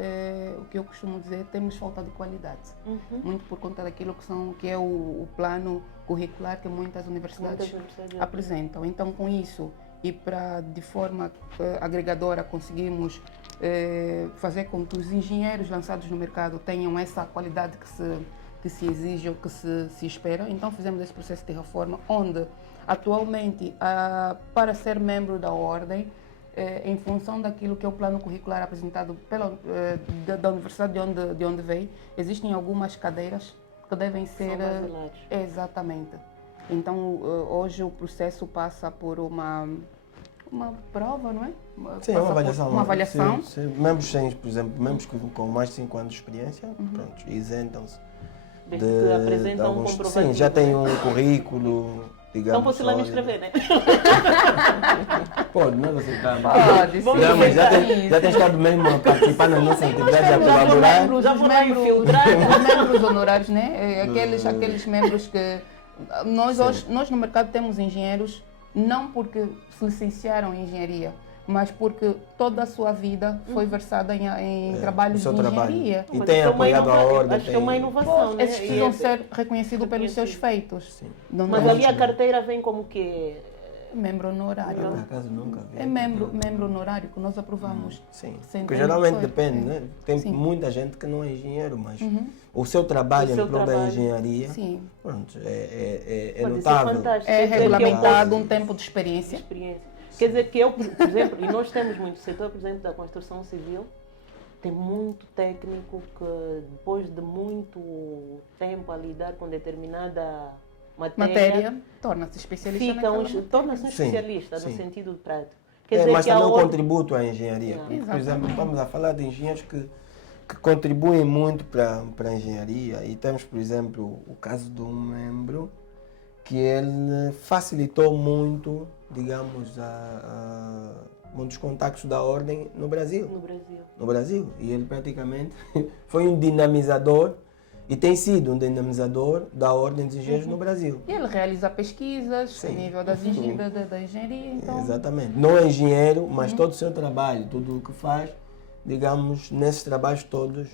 o que eu costumo dizer, temos falta de qualidade. Muito por conta daquilo que é o plano curricular que muitas universidades apresentam. Então, com isso, e para de forma agregadora conseguirmos fazer com que os engenheiros lançados no mercado tenham essa qualidade que se exige ou que se espera. Então fizemos esse processo de reforma, onde atualmente, para ser membro da Ordem, em função daquilo que é o plano curricular apresentado da universidade de onde veio, existem algumas cadeiras que devem ser... São basilares. Exatamente. Então, hoje o processo passa por uma prova, não é? Sim, Passa uma avaliação. por uma avaliação. Sim. Membros por exemplo, membros com mais de 5 anos de experiência, pronto, isentam-se. Desde que apresentam um comprovativo. Sim, já tem um currículo, digamos. Então posso ir lá me inscrever, né? Pode, nós aceitamos. Pode, Vamos sim. Não, mas já Sim, tem estado mesmo a participar na nossa atividade, a Os colaborar. membros, Já os vou lá membros, infiltrar. os membros honorários, né? Aqueles membros que... Nós no mercado temos engenheiros, não porque se licenciaram em engenharia, mas porque toda a sua vida foi versada em trabalhos de engenharia. E Mas tem isso é uma apoiado a ordem. Acho que é uma inovação, né? Esses precisam ser reconhecidos pelos seus feitos. Sim. Mas ali a carteira vem como que... Membro honorário. Eu, por acaso, nunca vi. É membro honorário que nós aprovamos. Sim, Sem porque ter geralmente noções. depende, né? Tem Sim. muita gente que não é engenheiro, mas o seu trabalho O seu em prol da trabalho. engenharia, Sim. pronto, é Mas isso notável. fantástico. É Quer dizer que eu regulamentado posso- um tempo de experiência. experiência. Quer dizer que eu, por exemplo, e nós temos muito, o setor, por exemplo, da construção civil, tem muito técnico que depois de muito tempo a lidar com determinada matéria Torna-se especialista naquela matéria. torna-se um Sim, especialista no sim. sentido prático. Quer dizer Mas que a também o ordem- contributo à engenharia. Não. Por exemplo, Exatamente. estamos a falar de engenheiros que contribuem muito para a engenharia. E temos, por exemplo, o caso de um membro que ele facilitou muito, digamos, muitos contactos da ordem no Brasil. no Brasil. E ele praticamente foi um dinamizador e tem sido um dinamizador da ordem dos engenheiros no Brasil. E ele realiza pesquisas Sim. a nível da engenharia, então... Exatamente. Não é engenheiro, mas todo o seu trabalho, tudo o que faz, digamos, nesses trabalhos todos.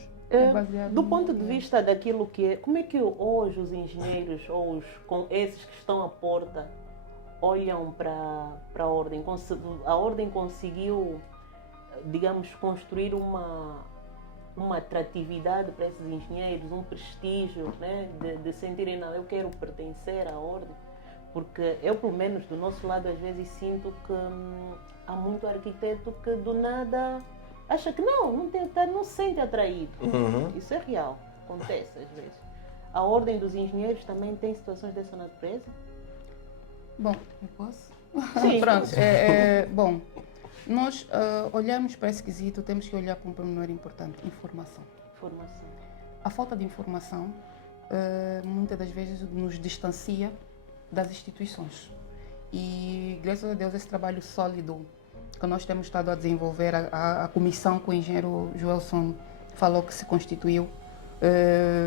baseado Do no- ponto de vista daquilo que é, como é que hoje os engenheiros ou com esses que estão à porta olham para a ordem? A ordem conseguiu, digamos, construir uma atratividade para esses engenheiros, um prestígio, né? de sentirem, não, eu quero pertencer à ordem. Porque eu, pelo menos do nosso lado, às vezes sinto que há muito arquiteto que do nada acha que não se sente atraído. Isso é real, acontece às vezes. A ordem dos engenheiros também tem situações dessa natureza? Bom, eu posso? Sim. Pronto, bom, nós olhamos para esse quesito, temos que olhar para um pormenor importante, informação. Formação. A falta de informação, muitas das vezes, nos distancia das instituições. E, graças a Deus, esse trabalho sólido que nós temos estado a desenvolver, a comissão que o engenheiro Joelson falou que se constituiu,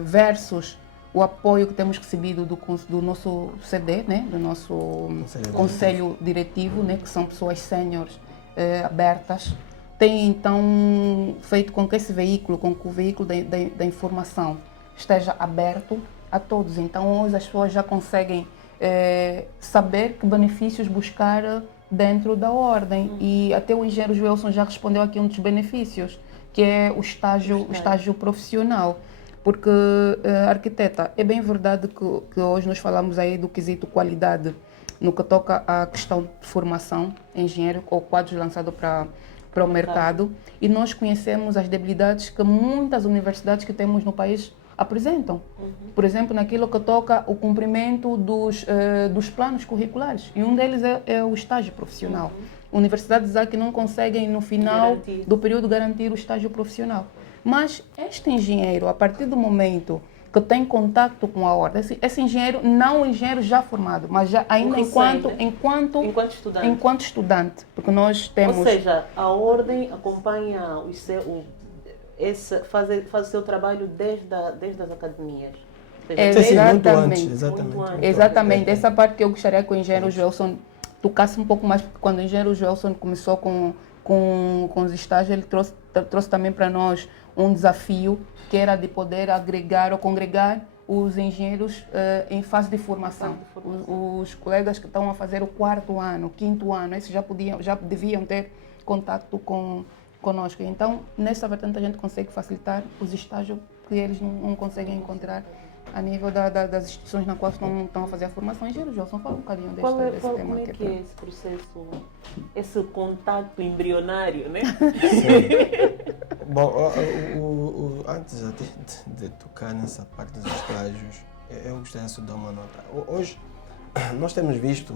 versus o apoio que temos recebido do nosso CD, né? Do nosso conselho diretivo, né? Que são pessoas séniores abertas, tem então feito com que esse veículo, com que o veículo da informação esteja aberto a todos. Então hoje as pessoas já conseguem saber que benefícios buscar dentro da ordem. E até o engenheiro Joelson já respondeu aqui um dos benefícios, que é o estágio profissional. Porque, arquiteta, é bem verdade que hoje nós falamos aí do quesito qualidade no que toca à questão de formação em engenheiro ou quadros lançados para para o mercado e nós conhecemos as debilidades que muitas universidades que temos no país apresentam. Por exemplo, naquilo que toca o cumprimento dos planos curriculares. E um deles é o estágio profissional. Universidades há que não conseguem, no final do período, garantir o estágio profissional. Mas este engenheiro, a partir do momento que tem contato com a ordem, esse engenheiro, não o engenheiro já formado, mas já ainda enquanto estudante. Porque nós temos... Ou seja, a ordem acompanha faz o seu trabalho desde as academias. Exatamente. Essa parte que eu gostaria que o engenheiro Joelson tocasse um pouco mais, porque quando o engenheiro Joelson começou com os estágios, ele trouxe também para nós um desafio, que era de poder agregar ou congregar os engenheiros em fase de formação. Os colegas que estão a fazer o 4º ano, 5º ano, esses já deviam ter contato conosco. Então, nessa vertente, a gente consegue facilitar os estágios que eles não conseguem encontrar a nível das instituições na qual estão a fazer a formação. Engenheiro Joelson, fala um bocadinho desse tema. Como é que é esse processo, esse contato embrionário, né? Sim. Bom, antes de tocar nessa parte dos estágios, eu gostaria de dar uma nota. Hoje, nós temos visto,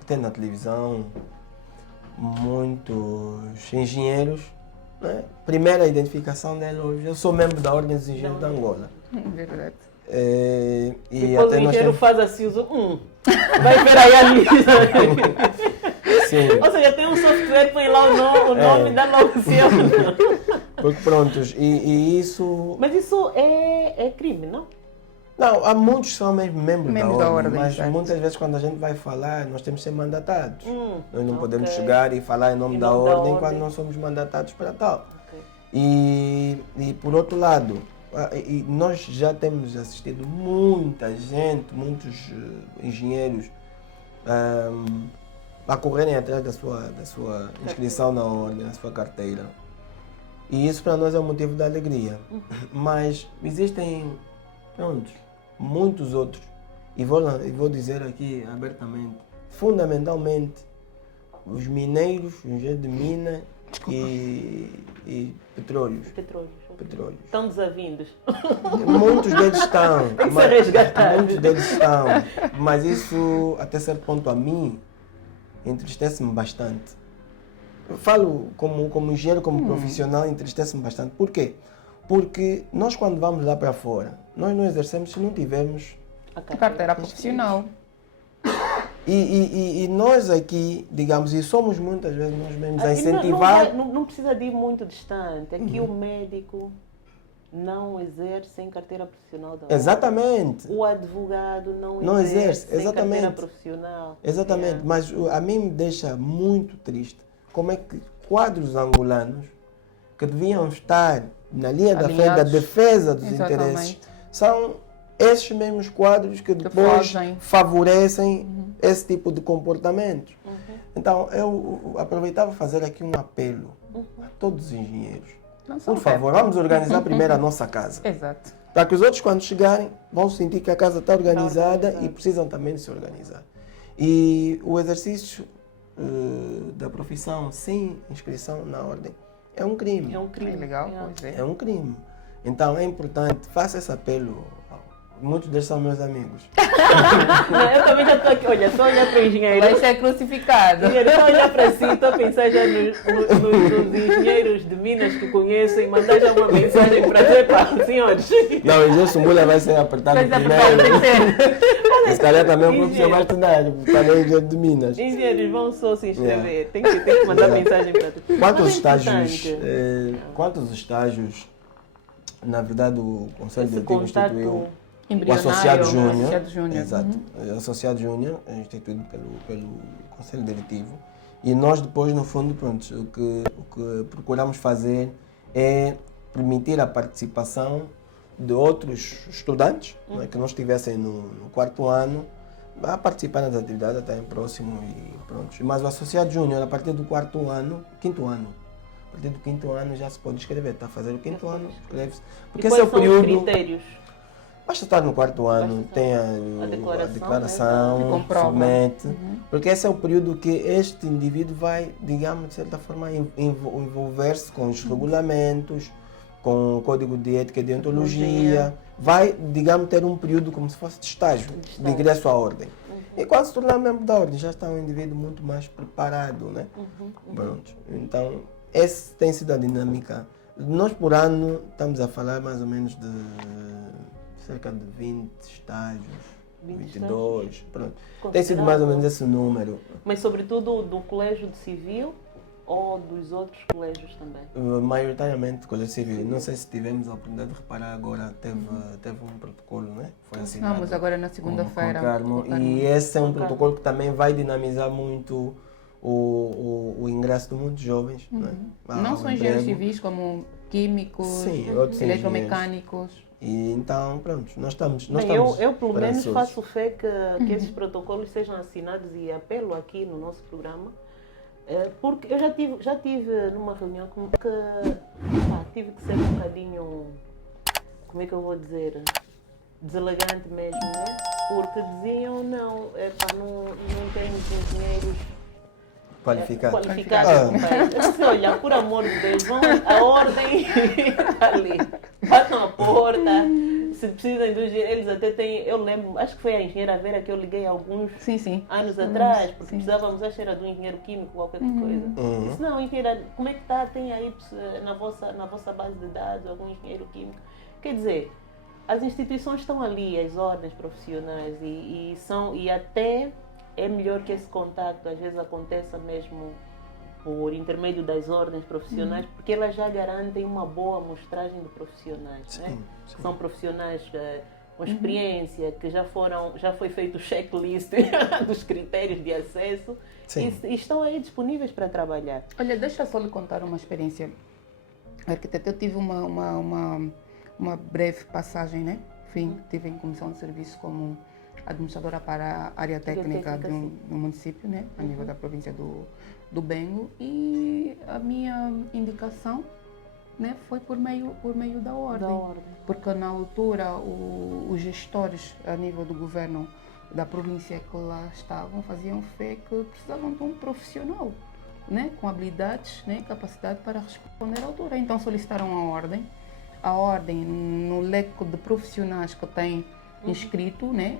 até na televisão, muitos engenheiros, né? Primeira identificação dele hoje, eu sou membro da Ordem dos Engenheiros de Angola. Verdade. E depois o engenheiro faz assim, vai ver aí a lista. Sim. Ou seja, tem um software que põe lá o nome da locução. Porque prontos, e isso... Mas isso é crime, não? Não, há muitos que são mesmo membros da ordem, mas certo. Muitas vezes quando a gente vai falar, nós temos que ser mandatados. Nós não podemos chegar e falar em nome da ordem quando não somos mandatados para tal. E por outro lado, nós já temos assistido muita gente, muitos engenheiros a correrem atrás da sua inscrição na ordem, da sua carteira. E isso para nós é um motivo de alegria. Mas existem, muitos outros, e vou dizer aqui abertamente, fundamentalmente, os mineiros, os engenheiros de mina e petróleos. Estão desavindos. Muitos deles estão. Muitos deles estão. Mas isso, até certo ponto, a mim, entristece-me bastante. Eu falo como engenheiro, como profissional, entristece-me bastante. Por quê? Porque nós, quando vamos lá para fora, nós não exercemos se não tivermos a carteira profissional. E nós aqui, digamos, e somos muitas vezes nós mesmos a incentivar... Não precisa de ir muito distante. Aqui o médico não exerce sem carteira profissional da ordem. Exatamente. O advogado não exerce sem carteira profissional. Exatamente. Mas a mim me deixa muito triste como é que quadros angolanos que deviam estar na linha da frente da defesa dos interesses são esses mesmos quadros que depois favorecem esse tipo de comportamento. Então, eu aproveitava fazer aqui um apelo a todos os engenheiros. Por favor, vamos organizar primeiro a nossa casa. Exato. Para que os outros, quando chegarem, vão sentir que a casa está organizada e precisam também de se organizar. E o exercício da profissão sem inscrição na ordem é um crime. É um crime. É legal, é um crime. Então, é importante, faça esse apelo. Muitos deles são meus amigos. Eu também já estou aqui, olha, só olhar para o engenheiro. Vai ser crucificado. Só olhar para si, estou a pensar já nos engenheiros de Minas que conheço e mandar já uma mensagem para dizer para senhores. Não, o engenheiro Sumula vai ser apertado primeiro. Esse cara também é um professor mais estudado, porque ele é engenheiro de Minas. Engenheiros vão só se inscrever, tem que mandar mensagem para ti. Quantos estágios, na verdade, o Conselho Diretivo instituiu? O Associado Júnior. Exato. O Associado Júnior é instituído pelo Conselho Diretivo. E nós depois, no fundo, o que procuramos fazer é permitir a participação de outros estudantes que não estivessem no 4º ano a participar das atividades até próximo e pronto. Mas o Associado Júnior, a partir do 4º ano, 5º ano, a partir do 5º ano já se pode inscrever. Está a fazer o 5º ano, inscreve-se. Porque esse é o período... Os critérios? Basta estar no quarto ano, Basta tem a declaração, declaração, né? Que comprova. submete, porque esse é o período que este indivíduo vai, digamos, de certa forma, envolver-se com os regulamentos, com o código de ética e deontologia, vai, digamos, ter um período como se fosse de estágio, de ingresso à ordem. E quando se tornar membro da ordem, já está um indivíduo muito mais preparado, né? Pronto. Então, essa tem sido a dinâmica. Nós, por ano, estamos a falar mais ou menos de cerca de 20 estágios, 22, pronto. Tem sido mais ou menos esse número. Mas sobretudo do colégio de civil ou dos outros colégios também? Maioritariamente colégio civil. Não sei se tivemos a oportunidade de reparar agora, teve um protocolo, né? Foi assinado. Vamos agora na com segunda-feira. Carmo. E esse é um protocolo que também vai dinamizar muito o ingresso de muitos jovens. Né? Não só engenheiros civis, como químicos, sim, outros eletromecânicos. E então, pronto, nós estamos. Bem, eu pelo menos esperançosos. faço fé que esses protocolos sejam assinados e apelo aqui no nosso programa, porque eu já tive numa reunião que tive que ser um bocadinho, como é que eu vou dizer, deselegante mesmo, né? Porque diziam, não temos engenheiros Qualificados. qualificados no país. Eu disse, olha, por amor de Deus, a ordem está ali. Batam a porta, se precisam do engenheiro, eles até têm, eu lembro, acho que foi a engenheira Vera que eu liguei alguns anos atrás, porque precisávamos, acho que era do engenheiro químico, qualquer coisa. Disse, não, engenheira, como é que está? Tem aí na vossa base de dados algum engenheiro químico? Quer dizer, as instituições estão ali, as ordens profissionais, e até é melhor que esse contacto às vezes aconteça mesmo por intermédio das ordens profissionais, porque elas já garantem uma boa amostragem de profissionais, né? São profissionais com experiência, que já foi feito o checklist dos critérios de acesso e estão aí disponíveis para trabalhar. Olha, deixa só lhe contar uma experiência. Arquiteta, eu tive uma breve passagem, né? Tive em comissão de serviço como administradora para a área técnica do município, né? A nível da província do Bengo, e a minha indicação, né, foi por meio da ordem. Porque na altura os gestores a nível do governo da província que lá estavam faziam fé que precisavam de um profissional, né, com habilidades, né, capacidade para responder à altura. Então solicitaram a ordem. A ordem, no leque de profissionais que tem inscrito, né,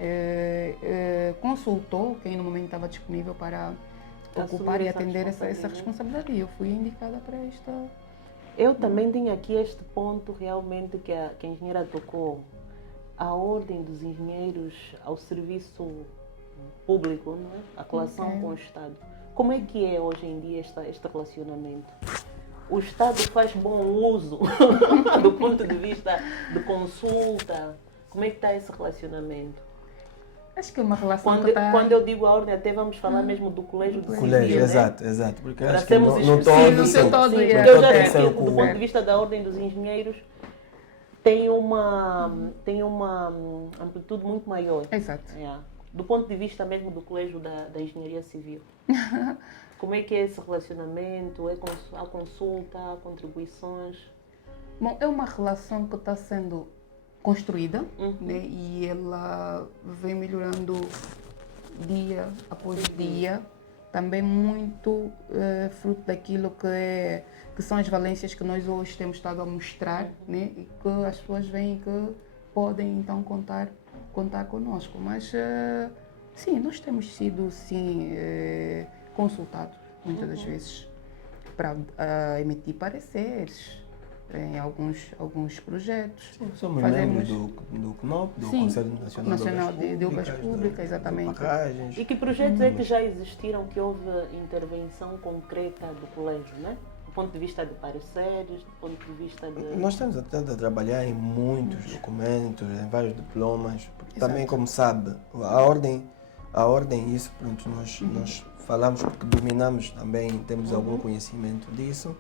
consultou quem no momento estava disponível para ocupar e atender essa responsabilidade. E eu fui indicada para esta. Eu também tenho aqui este ponto realmente que a engenheira tocou, a ordem dos engenheiros ao serviço público, não é? A relação com o Estado. Como é que é hoje em dia este relacionamento? O Estado faz bom uso do ponto de vista de consulta? Como é que está esse relacionamento? Acho que é uma relação quando eu digo a ordem, até vamos falar mesmo do colégio de civil, né? Exato. Porque para acho que no todo, porque eu já disse que do ponto de vista da ordem dos engenheiros tem uma amplitude muito maior. Exato. Do ponto de vista mesmo do colégio da engenharia civil. Como é que é esse relacionamento? Há consulta, há contribuições? Bom, é uma relação que está sendo construída, né? E ela vem melhorando dia após dia, também muito fruto daquilo que são as valências que nós hoje temos estado a mostrar, né? E que as pessoas veem que podem então contar conosco. Mas sim, nós temos sido consultados muitas das vezes para emitir pareceres em alguns projetos. Sim, somos membros do CNOP, do Conselho Nacional de Obras Públicas, exatamente. E que projetos é que já existiram que houve intervenção concreta do colégio, né? Do ponto de vista de pareceres, do ponto de vista de... Nós estamos a trabalhar em muitos documentos, em vários diplomas, porque também, como sabe, a ordem, isso, pronto, nós falamos porque dominamos também, temos algum conhecimento disso.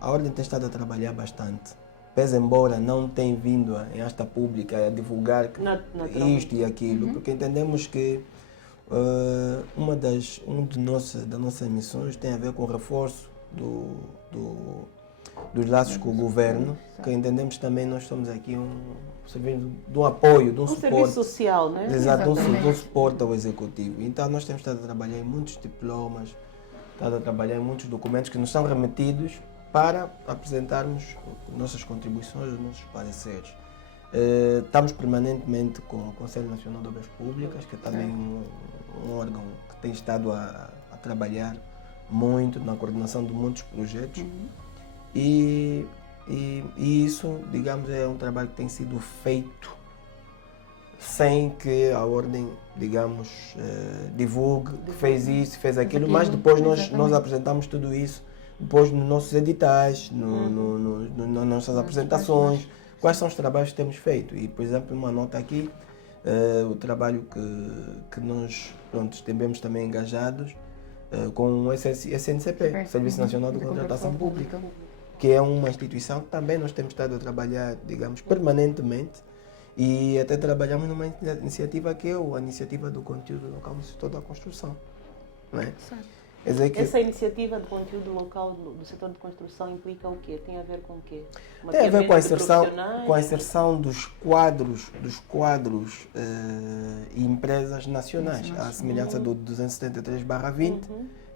A ordem tem estado a trabalhar bastante, pese embora não tenha vindo em asta pública a divulgar isto e aquilo, porque entendemos que uma das nossas missões tem a ver com o reforço dos laços com o governo, que entendemos também nós somos aqui servindo de um apoio, de um suporte. serviço social, né? Exato, de um Exatamente. suporte ao executivo. Então nós temos estado a trabalhar em muitos diplomas, estado a trabalhar em muitos documentos que nos são remetidos para apresentarmos nossas contribuições, os nossos pareceres. Estamos permanentemente com o Conselho Nacional de Obras Públicas, que é também um órgão que tem estado a trabalhar muito na coordenação de muitos projetos. E isso, digamos, é um trabalho que tem sido feito sem que a Ordem, digamos, divulgue que fez isso, fez aquilo, mas depois nós apresentamos tudo isso, depois nos nossos editais, nas nossas apresentações, quais são os trabalhos que temos feito. E, por exemplo, uma nota aqui, o trabalho que nós estivemos também engajados com o SNCP, Serviço Nacional de Contratação Pública, que é uma instituição que também nós temos estado a trabalhar, digamos, permanentemente, e até trabalhamos numa iniciativa que é a iniciativa do conteúdo local do setor da construção. Não é? Quer dizer que essa iniciativa de conteúdo local do setor de construção implica o quê? Tem a ver com o quê? tem a ver com a Mapeamento de inserção dos quadros e empresas nacionais, à semelhança do 273/20,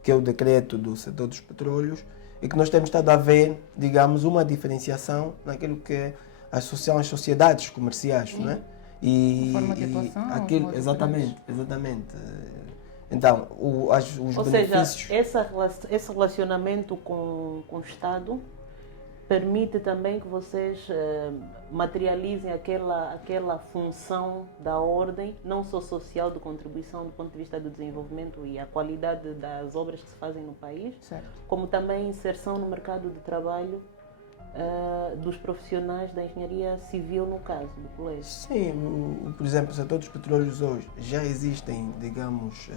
que é o decreto do setor dos petróleos, e que nós temos estado a ver, digamos, uma diferenciação naquilo que as sociedades comerciais, não é? A forma de atuação, aquilo, exatamente. Então, os benefícios... seja, esse relacionamento com o Estado permite também que vocês materializem aquela função da ordem, não só social, de contribuição do ponto de vista do desenvolvimento e a qualidade das obras que se fazem no país, Certo. como também inserção no mercado de trabalho dos profissionais da engenharia civil, no caso do colégio. Sim, por exemplo, no setor dos petróleos hoje já existem, digamos,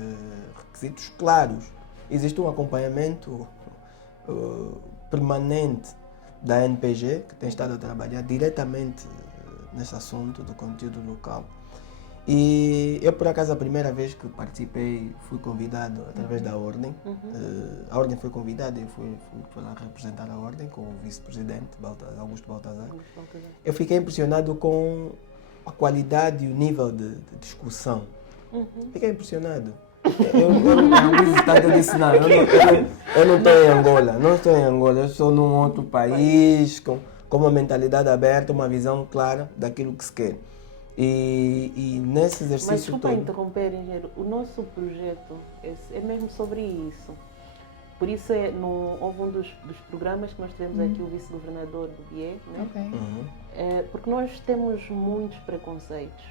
requisitos claros. Existe um acompanhamento permanente da NPG, que tem estado a trabalhar diretamente nesse assunto do conteúdo local. E eu, por acaso, a primeira vez que participei, fui convidado através da Ordem. A Ordem foi convidada e fui lá representar a Ordem com o vice-presidente, Augusto Baltazar. Eu fiquei impressionado com a qualidade e o nível de discussão. Fiquei impressionado. Eu disse, não, eu não estou em Angola, eu estou num outro país, com uma mentalidade aberta, uma visão clara daquilo que se quer. E nesse exercício. Mas desculpa interromper, engenheiro, o nosso projeto é mesmo sobre isso. Por isso houve um dos programas que nós tivemos aqui, o vice-governador do BIE, né? Okay. Porque nós temos muitos preconceitos.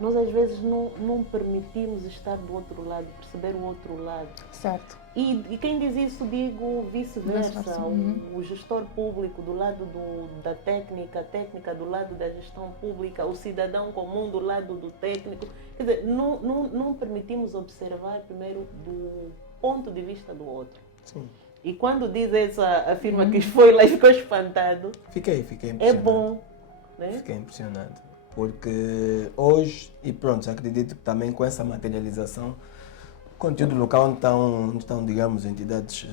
Nós às vezes não permitimos estar do outro lado, perceber o outro lado. Certo. E quem diz isso, digo vice-versa. O gestor público do lado da técnica, a técnica do lado da gestão pública, o cidadão comum do lado do técnico. Quer dizer, não permitimos observar primeiro do ponto de vista do outro. Sim. E quando diz essa afirma que foi lá e ficou espantado, Fiquei impressionado. é bom. Né? Fiquei impressionado. Porque hoje, e pronto, acredito que também com essa materialização, o conteúdo local onde estão, digamos, entidades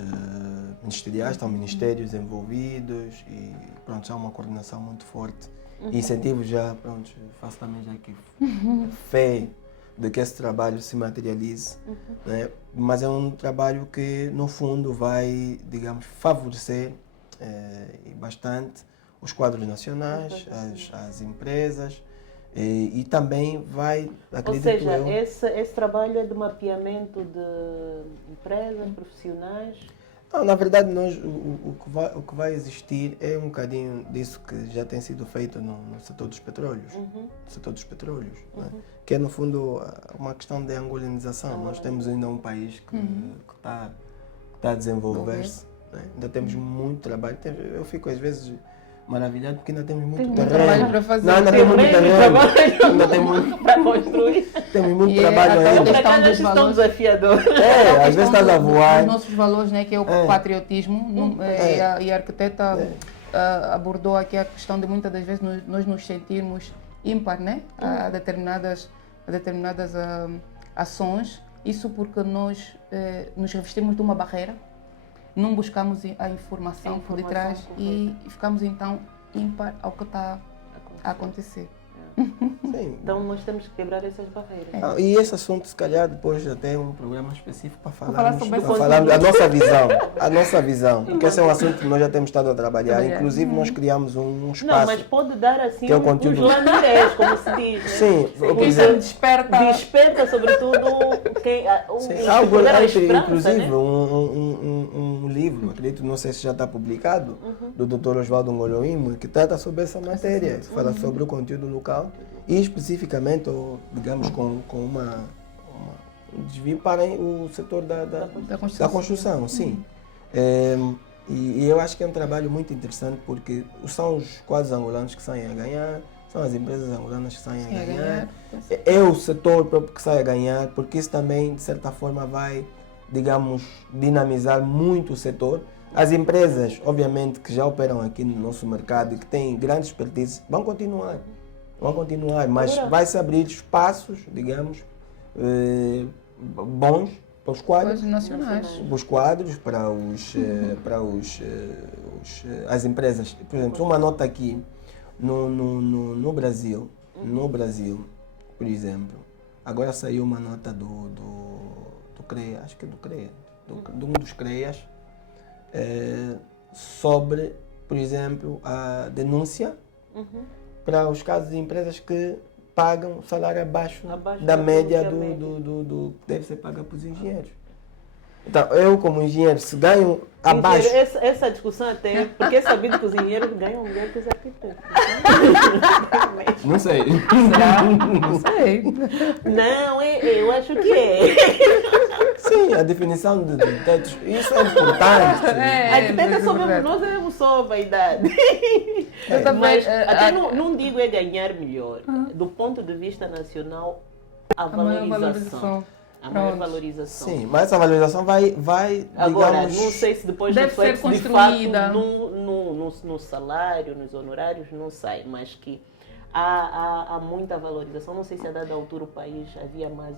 ministeriais, estão ministérios envolvidos e pronto, já há uma coordenação muito forte. E incentivo já, pronto, faço também já aqui fé de que esse trabalho se materialize, né? Mas é um trabalho que, no fundo, vai, digamos, favorecer bastante os quadros nacionais, as empresas, e também vai, acredito eu... Ou seja, esse trabalho é de mapeamento de empresas, profissionais? Não, na verdade, o que vai existir é um bocadinho disso que já tem sido feito no setor dos petróleos, né? Que é, no fundo, uma questão de angolanização. Nós temos ainda um país que está a desenvolver-se, né? Ainda temos muito trabalho. Eu fico, às vezes, maravilhado porque ainda temos muito terreno. Trabalho para fazer. Ainda tem muito terreno. Ainda tem muito para construir. Temos muito trabalho ainda. Para cá nós estamos desafiadores. Às vezes estás a voar. Os nossos valores, né, que é o patriotismo, e a arquiteta abordou aqui a questão de muitas das vezes nós nos sentirmos ímpar, né, a determinadas ações. Isso porque nós nos revestimos de uma barreira, não buscamos a informação por detrás e ficamos então ímpar ao que está a a acontecer. Sim. Então nós temos que quebrar essas barreiras. E esse assunto, se calhar, depois já tem um programa específico para falarmos, sobre para esse falarmos da nossa visão. A nossa visão. Porque esse é um assunto que nós já temos estado a trabalhar. Inclusive, nós criamos um espaço. Não, mas pode dar assim que é o uns conteúdo- lamirés, como se diz. Né? Sim, por Quem exemplo, se desperta. Desperta, sobretudo, quem, sim, algo, programa Esperança, inclusive, né? um livro, acredito, não sei se já está publicado, do Dr. Oswaldo Ngoloimo, que trata sobre essa matéria, que fala sobre o conteúdo local e especificamente, ou, digamos, com um desvio para o setor da construção, sim. E eu acho que é um trabalho muito interessante porque são os quadros angolanos que saem a ganhar, são as empresas angolanas que saem a ganhar, é o setor próprio que sai a ganhar, porque isso também, de certa forma, vai, digamos, dinamizar muito o setor. As empresas, obviamente, que já operam aqui no nosso mercado e que têm grande expertise, vão continuar, mas Agora, vai-se abrir espaços, digamos, bons para os quadros, Coisas nacionais. os quadros para as empresas. Por exemplo, uma nota aqui no Brasil, por exemplo, agora saiu uma nota do CREA, acho que é do CREA, de um dos CREAs, sobre, por exemplo, a denúncia para os casos de empresas que pagam salário abaixo da média do que deve ser pago para os engenheiros. Então, eu como engenheiro, se ganho abaixo... Essa discussão até, porque é sabido que os engenheiros ganham melhor que os arquitetos. Não sei. Será? Não sei. Não, eu acho que é. Sim, a definição de tetos, isso é importante. Arquiteta só mesmo, nós é só vaidade. Mas até não digo é ganhar melhor. Do ponto de vista nacional, a valorização. A maior valorização. Sim, mas essa valorização vai agora, digamos... não sei se depois deve ser reflete de construída. fato no salário, nos honorários, não sei, mas que há muita valorização. Não sei se a dada altura o país havia mais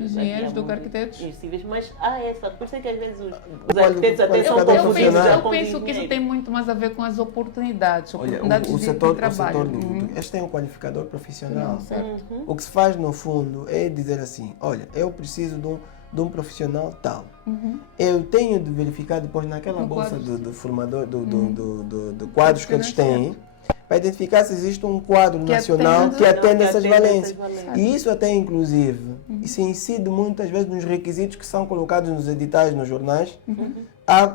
engenheiros do que arquitetos. Civis, mas há essa. Por isso é que às vezes os arquitetos até são Eu penso que isso tem muito mais a ver com as oportunidades. Olha, Oportunidades o de setor trabalho. este tem um qualificador profissional. Certo. O que se faz no fundo é dizer assim, olha, eu preciso de um profissional tal. Eu tenho de verificar depois naquela bolsa do formador, do quadros que eles têm, para identificar se existe um quadro nacional que atende essas valências. E isso até, inclusive, se incide muitas vezes nos requisitos que são colocados nos editais, nos jornais, a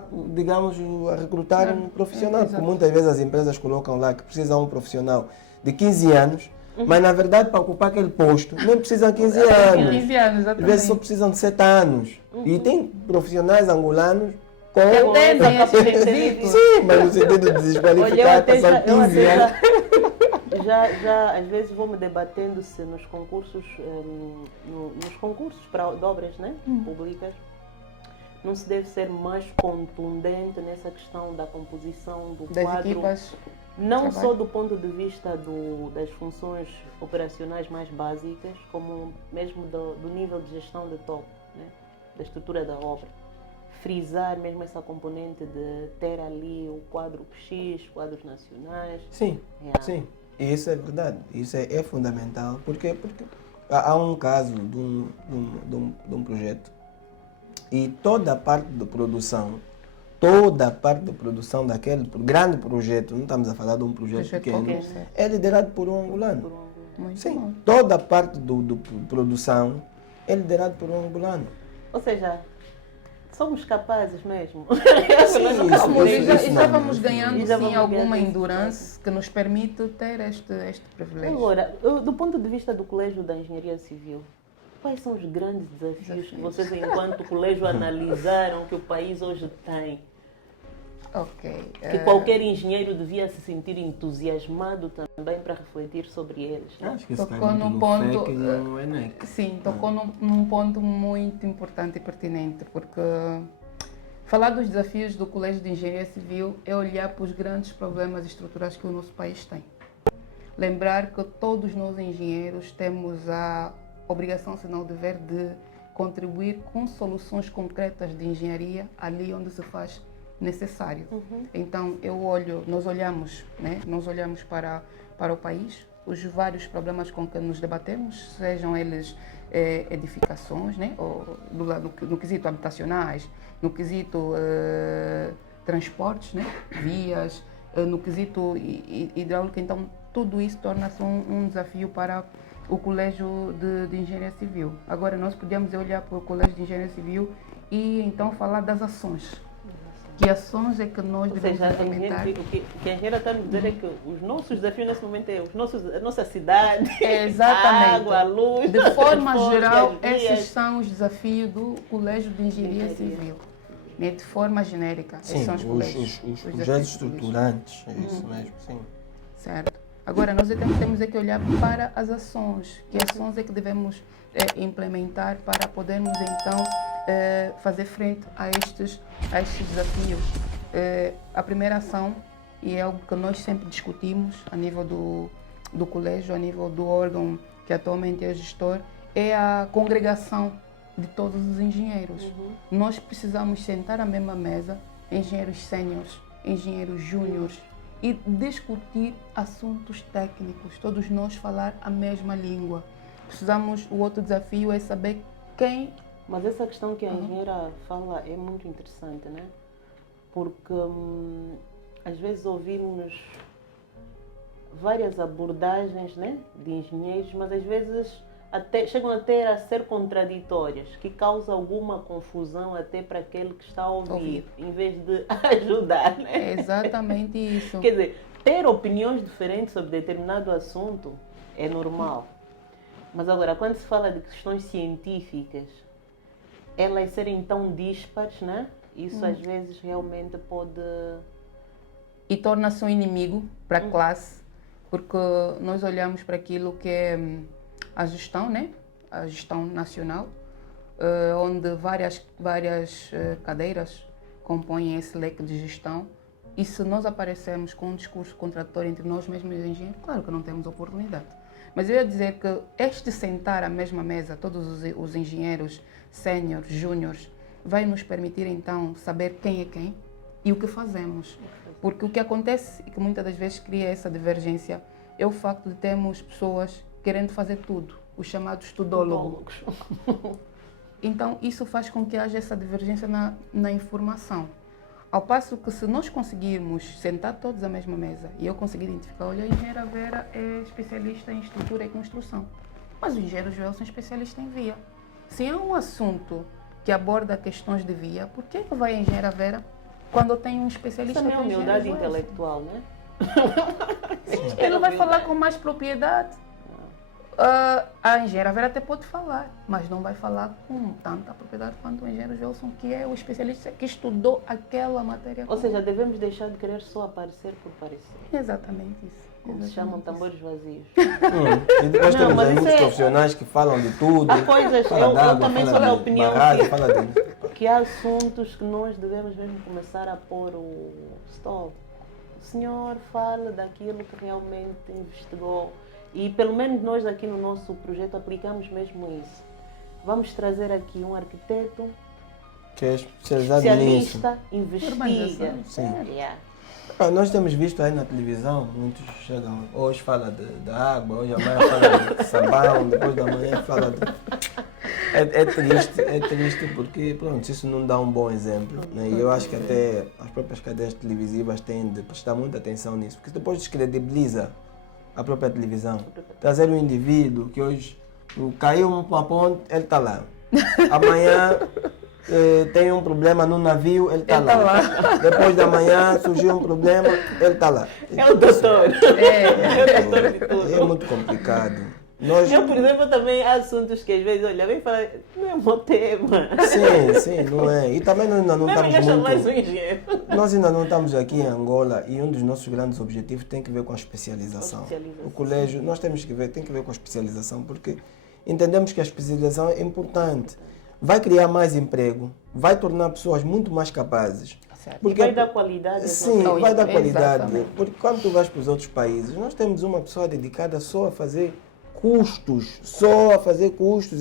recrutar um profissional. Porque muitas vezes as empresas colocam lá que precisam de um profissional de 15 anos, mas na verdade para ocupar aquele posto nem precisam de 15 anos. 15 anos, exatamente. Às vezes só precisam de 7 anos. E tem profissionais angolanos com... Entendem esses requisitos. Sim, mas no sentido de desqualificar, passar 15 anos. Já às vezes vou-me debatendo se nos concursos, de obras, né, públicas, não se deve ser mais contundente nessa questão da composição do das quadro. equipas. Não só do ponto de vista das funções operacionais mais básicas, como mesmo do nível de gestão de top, né? Da estrutura da obra. Frisar mesmo essa componente de ter ali o quadro X, quadros nacionais. Sim, sim. E isso é verdade. Isso é fundamental. Porque há um caso de um projeto e toda a parte de produção daquele grande projeto, não estamos a falar de um projeto pequeno, é liderado por um angolano. Sim, toda a parte de produção é liderado por um angolano. Ou seja, somos capazes mesmo. E já vamos ganhando sim alguma endurance que nos permite ter este privilégio. Agora, do ponto de vista do Colégio da Engenharia Civil, quais são os grandes desafios que vocês, enquanto colégio, analisaram que o país hoje tem? Que qualquer engenheiro devia se sentir entusiasmado também para refletir sobre eles. Né? Acho que tocou num ponto, sim, tocou num ponto muito importante e pertinente, porque falar dos desafios do Colégio de Engenharia Civil é olhar para os grandes problemas estruturais que o nosso país tem. Lembrar que todos nós engenheiros temos a obrigação, se não o dever, de contribuir com soluções concretas de engenharia ali onde se faz necessário. Então nós olhamos para o país, os vários problemas com que nos debatemos, sejam eles edificações, né? Ou no quesito habitacionais, no quesito transportes, né? Vias, no quesito hidráulico. Então, tudo isso torna-se um desafio para o Colégio de Engenharia Civil. Agora, nós podíamos olhar para o Colégio de Engenharia Civil e então falar das ações. Que ações é que nós devemos implementar? O que a engenheira está a dizer é que os nossos desafios nesse momento é a nossa cidade, exatamente. A água, a luz. De forma geral, esses são os desafios do Colégio de Engenharia Civil. Né? De forma genérica, sim, esses são os colégios. Os projetos estruturantes, é isso mesmo, sim. Certo. Agora, nós temos que olhar para as ações. Que ações é que devemos implementar para podermos, então, fazer frente a estes desafios. A primeira ação, e é algo que nós sempre discutimos a nível do colégio, a nível do órgão que atualmente é gestor, é a congregação de todos os engenheiros. Nós precisamos sentar à mesma mesa, engenheiros séniores, engenheiros júniores, e discutir assuntos técnicos, todos nós falar a mesma língua. O outro desafio é saber quem... Mas essa questão que a engenheira fala é muito interessante, né? Porque às vezes ouvimos várias abordagens, né, de engenheiros, mas às vezes chegam até a ser contraditórias, que causam alguma confusão até para aquele que está a ouvir, em vez de ajudar, né? É exatamente isso. Quer dizer, ter opiniões diferentes sobre determinado assunto é normal. Mas agora, quando se fala de questões científicas, elas serem tão díspares, né? Isso às vezes realmente pode... E torna-se um inimigo para a classe, porque nós olhamos para aquilo que é a gestão, né? A gestão nacional, onde várias cadeiras compõem esse leque de gestão. E se nós aparecermos com um discurso contraditório entre nós mesmos e os engenheiros, claro que não temos oportunidade. Mas eu ia dizer que este sentar à mesma mesa, todos os engenheiros séniores, júniores, vai nos permitir então saber quem é quem e o que fazemos. Porque o que acontece e que muitas das vezes cria essa divergência é o facto de termos pessoas querendo fazer tudo, os chamados tudólogos. Então isso faz com que haja essa divergência na informação. Ao passo que se nós conseguirmos sentar todos à mesma mesa e eu conseguir identificar, olha, a engenheira Vera é especialista em estrutura e construção, mas o engenheiro Joel é especialista em via. Se é um assunto que aborda questões de via, por que vai a engenheira Vera quando eu tenho um especialista em engenheiro Joel? humildade intelectual, né? Ele vai falar com mais propriedade. A engenheira Vera até pode falar, mas não vai falar com tanta propriedade quanto o engenheiro Gelson, que é o especialista que estudou aquela matéria. Ou seja, devemos deixar de querer só aparecer por parecer. Exatamente isso. Como se chamam tambores vazios. E depois temos aí muitos profissionais que falam de tudo. Há coisas, eu também sou da opinião que há assuntos que nós devemos mesmo começar a pôr o stop. O senhor fala daquilo que realmente investigou. E pelo menos nós aqui no nosso projeto aplicamos mesmo isso. Vamos trazer aqui um arquiteto que é especialista, investiga. Sim. Nós temos visto aí na televisão, muitos chegam, hoje fala da água, hoje amanhã fala de sabão, depois da manhã fala de... É triste porque, pronto, isso não dá um bom exemplo, né? E eu acho que até as próprias cadeias televisivas têm de prestar muita atenção nisso, porque depois descredibiliza a própria televisão. Trazer um indivíduo que hoje caiu uma ponte, ele está lá. Amanhã tem um problema no navio, ele está lá. Depois da manhã surgiu um problema, ele está lá. É o doutor. É o doutor de tudo. É muito complicado. Eu, por exemplo, também há assuntos que às vezes, olha, vem falar, não é um bom tema. Sim, não é. E também nós ainda não estamos muito... mais um engenheiro. Nós ainda não estamos aqui em Angola e um dos nossos grandes objetivos tem que ver com a especialização. O colégio, nós tem que ver com a especialização, porque entendemos que a especialização é importante. Vai criar mais emprego, vai tornar pessoas muito mais capazes. Porque, e vai dar qualidade. Sim, vai dar qualidade. Exatamente. Porque quando tu vais para os outros países, nós temos uma pessoa dedicada só a fazer custos,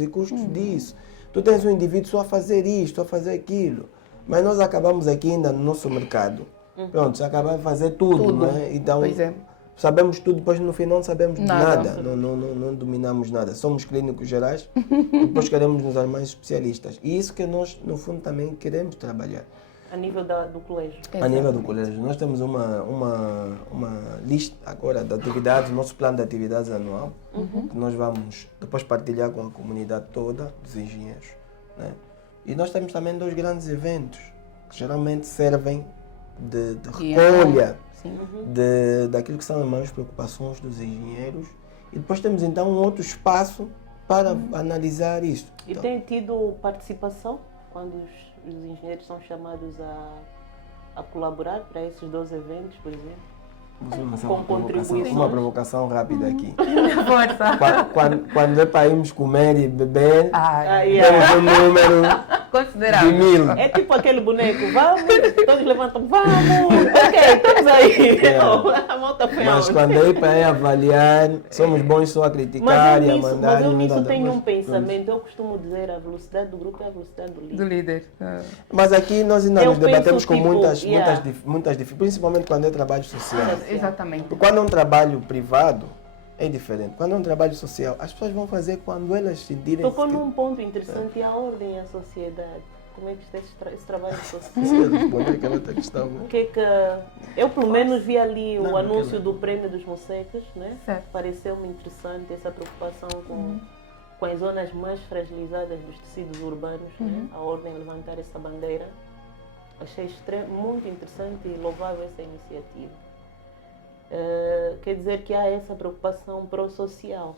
e custos disso. Tu tens um indivíduo só a fazer isto, a fazer aquilo. Mas nós acabamos aqui ainda no nosso mercado. Pronto, acabamos de fazer tudo, né? Então, pois é. sabemos tudo, depois no final não sabemos Nada. nada. Não dominamos nada. Somos clínicos gerais e depois queremos nos armar especialistas. E isso que nós, no fundo, também queremos trabalhar. A nível do colégio. A nível do colégio, nós temos uma lista agora de atividades, nosso plano de atividades anual, que nós vamos depois partilhar com a comunidade toda dos engenheiros. Né? E nós temos também 2 grandes eventos, que geralmente servem de recolha daquilo que são as maiores preocupações dos engenheiros. E depois temos então um outro espaço para analisar isto. E Então, tem tido participação quando os engenheiros são chamados a colaborar para esses 2 eventos, por exemplo? Com contribuições. Uma provocação rápida aqui. Força. Quando é para irmos comer e beber, Ai, temos um número de considerável. 1000. É tipo aquele boneco, vamos, todos levantam, vamos, ok, estamos aí. A moto foi Mas aonde? quando é para ir avaliar, somos bons só a criticar e a mandar. Mas eu e nisso nada. tenho um Mas, pensamento, eu costumo dizer a velocidade do grupo é a velocidade do Do líder. líder. Mas aqui nós ainda Eu nos debatemos penso, com tipo, muitas yeah. dificuldades, principalmente quando é trabalho social. Exatamente. Quando é um trabalho privado, é diferente. Quando é um trabalho social, as pessoas vão fazer quando elas sentirem. Tocou num ponto interessante, e a ordem e a sociedade. Como é que está esse trabalho social? Você responder aquela outra questão, né? O que é que... Eu, pelo menos, vi ali o Não, anúncio aquela- do Prémio dos Mocecos, né? Certo. Pareceu-me interessante essa preocupação com as zonas mais fragilizadas dos tecidos urbanos, né? A ordem levantar essa bandeira. Achei muito interessante e louvável essa iniciativa. Quer dizer que há essa preocupação pró-social.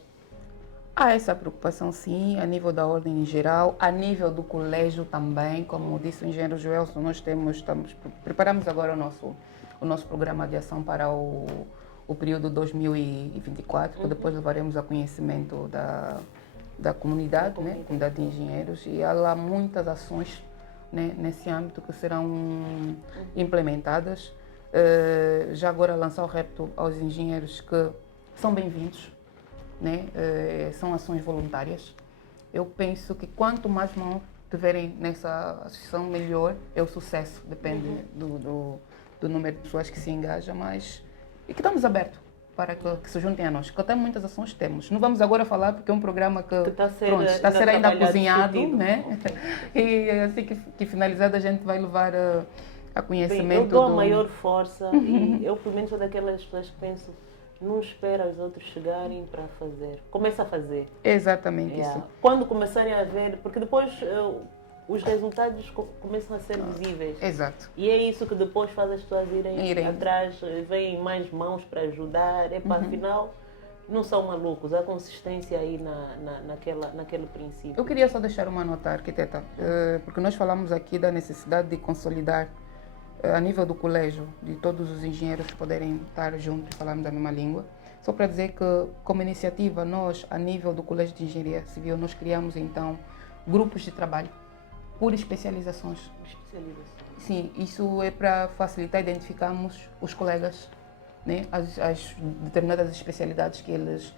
Há essa preocupação, sim, a nível da ordem em geral, a nível do colégio também, como disse o engenheiro Joelson, nós preparamos agora o nosso programa de ação para o período 2024, que depois levaremos a conhecimento da comunidade, né, comunidade de engenheiros, e há lá muitas ações, né, nesse âmbito que serão implementadas. Já agora lançar o repto aos engenheiros que são bem-vindos, né? São ações voluntárias. Eu penso que quanto mais mãos tiverem nessa associação, melhor é o sucesso. Depende do número de pessoas que se engajam, mas e que estamos abertos para que se juntem a nós. Que até muitas ações temos. Não vamos agora falar porque é um programa que está a ser ainda trabalhado, cozinhado, discutido. né? E assim que finalizado a gente vai levar a conhecimento. Bem, eu dou a maior força e eu, pelo menos, sou daquelas pessoas que penso, não espera os outros chegarem para fazer. Começa a fazer. Exatamente isso. Quando começarem a ver, porque depois os resultados começam a ser visíveis. Exato. E é isso que depois faz as pessoas irem atrás, vêm mais mãos para ajudar. Afinal, não são malucos, há consistência aí naquele princípio. Eu queria só deixar uma nota, arquiteta, porque nós falamos aqui da necessidade de consolidar a nível do colégio, de todos os engenheiros poderem estar juntos e falarmos a mesma língua. Só para dizer que, como iniciativa, nós, a nível do Colégio de Engenharia Civil, nós criamos, então, grupos de trabalho por especializações. Sim, isso é para facilitar identificarmos os colegas, né, as determinadas especialidades que eles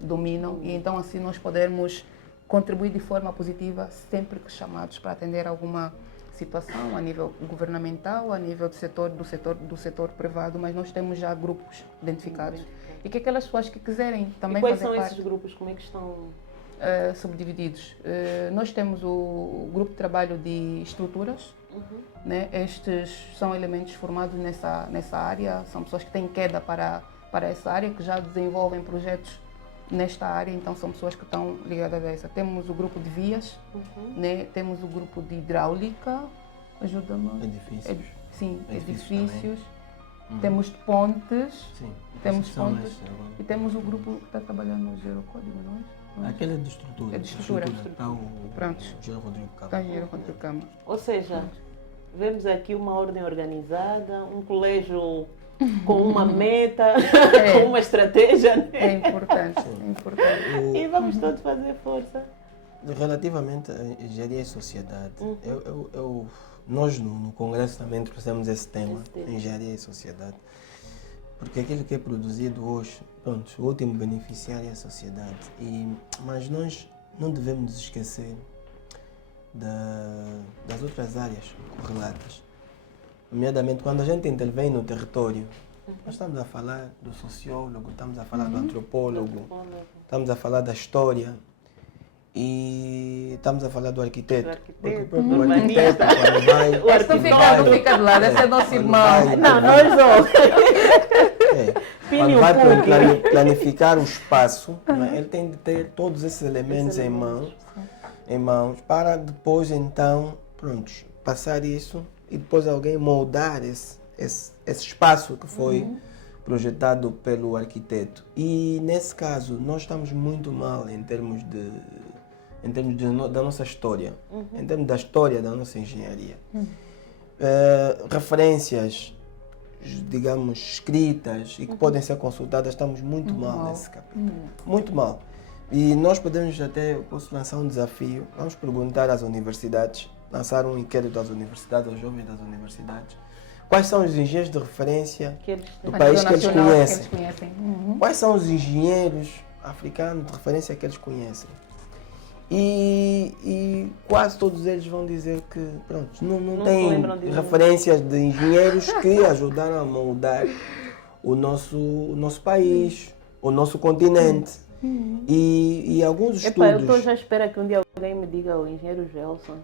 dominam, e então assim nós podermos contribuir de forma positiva sempre que chamados para atender alguma situação a nível governamental, a nível do setor privado, mas nós temos já grupos identificados. E que aquelas pessoas que quiserem também fazer parte... E quais são esses grupos? Como é que estão subdivididos? Nós temos o grupo de trabalho de estruturas, né? Estes são elementos formados nessa área, são pessoas que têm queda para essa área, que já desenvolvem projetos nesta área, então são pessoas que estão ligadas a essa. Temos o grupo de vias, né? Temos o grupo de hidráulica, ajuda-me. Edifícios. Sim, edifícios. Temos pontes, Sim. temos pontes e temos o grupo que está trabalhando no Gerocódigo, não é? Aquele é de estrutura. É de estrutura. Está o Prontos. Engenheiro Rodrigo Cabo. Está engenheiro contra o Cama. Ou seja, vemos aqui uma ordem organizada, um colégio com uma meta, com uma estratégia, né? É importante, é importante. E vamos todos fazer força. Relativamente à engenharia e sociedade, nós no Congresso também trouxemos esse tema, engenharia e sociedade, porque aquilo que é produzido hoje, pronto, o último beneficiário é a sociedade, mas nós não devemos nos esquecer das outras áreas correlatas. Nomeadamente, quando a gente intervém no território, Nós estamos a falar do sociólogo, estamos a falar do antropólogo, estamos a falar da história e estamos a falar do arquiteto. Porque o próprio arquiteto, quando vai... Não fica de lado, esse é nosso irmão. Não, nós não. Quando vai planificar o espaço, né, ele tem de ter todos esses elementos em mãos para depois então, prontos, passar isso e depois alguém moldar esse espaço que foi projetado pelo arquiteto. E nesse caso nós estamos muito mal em termos da nossa história, em termos da história da nossa engenharia. Referências, digamos, escritas e que podem ser consultadas, estamos muito mal nesse capítulo. Muito mal. E nós posso lançar um desafio, vamos perguntar às universidades, lançar um inquérito às universidades, aos jovens das universidades, quais são os engenheiros de referência do país que eles conhecem. Quais são os engenheiros africanos de referência que eles conhecem. E quase todos eles vão dizer que pronto, não têm referências de engenheiros que ajudaram a moldar o nosso país, o nosso continente. E alguns estudos... Eu estou já à espera que um dia alguém me diga o engenheiro Gelson.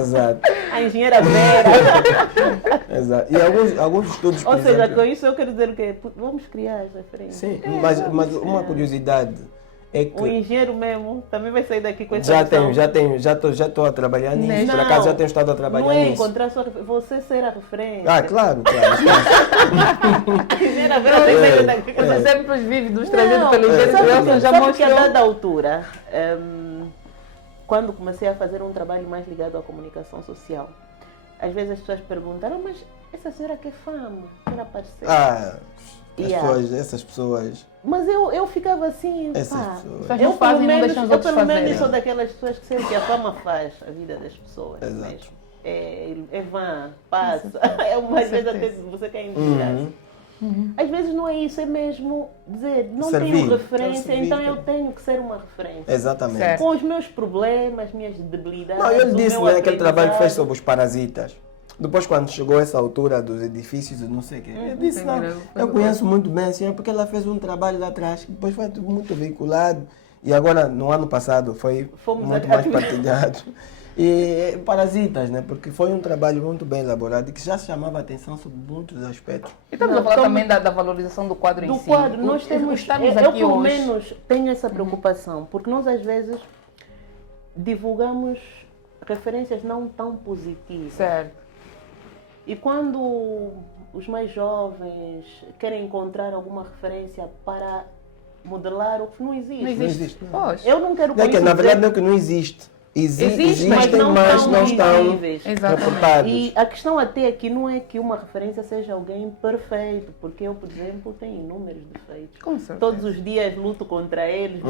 Exato. A engenheira Vera. Exato. E alguns estudos... Ou seja, com isso eu quero dizer o quê? Vamos criar as referências. Sim, mas uma curiosidade é que... O engenheiro mesmo também vai sair daqui com essa já estou a trabalhar nisso. Por acaso já tenho estado a trabalhar nisso. Não é encontrar você ser a referência. Ah, claro. A engenheira Vera tem saído daqui. Os exemplos vívidos trazidos pelo engenheiro Gelson já mostram que a mostrou. dada altura, quando comecei a fazer um trabalho mais ligado à comunicação social, às vezes as pessoas perguntaram, mas essa senhora quer fama, quer aparecer. Essas pessoas... Mas eu ficava assim, Eu pelo menos sou daquelas pessoas que sentem que a fama faz a vida das pessoas. Exato. Mesmo. É vã, passa. Às vezes até você quer entusiasmo. Às vezes não é isso, é mesmo dizer, não tenho referência, então eu tenho que ser uma referência. Exatamente. Certo. Com os meus problemas, minhas debilidades. Não, eu disse, né, aquele trabalho que fez sobre os parasitas. Depois, quando chegou essa altura dos edifícios, não sei o quê, eu disse, eu conheço muito bem a senhora, porque ela fez um trabalho lá atrás, que depois foi muito veiculado, e agora, no ano passado, foi muito mais partilhado. E parasitas, né? Porque foi um trabalho muito bem elaborado e que já chamava a atenção sobre muitos aspectos. E estamos a falar também da valorização do quadro em si. Do quadro, nós temos, eu aqui pelo hoje. menos tenho essa preocupação, porque nós às vezes divulgamos referências não tão positivas. Certo. E quando os mais jovens querem encontrar alguma referência para modelar o que não existe. Não existe. Pois. Eu não quero com isso na verdade dizer... não é que não existe. Existem, mas não estão reportados. E a questão até aqui não é que uma referência seja alguém perfeito, porque eu, por exemplo, tenho inúmeros defeitos. Com certeza. Todos os dias luto contra eles,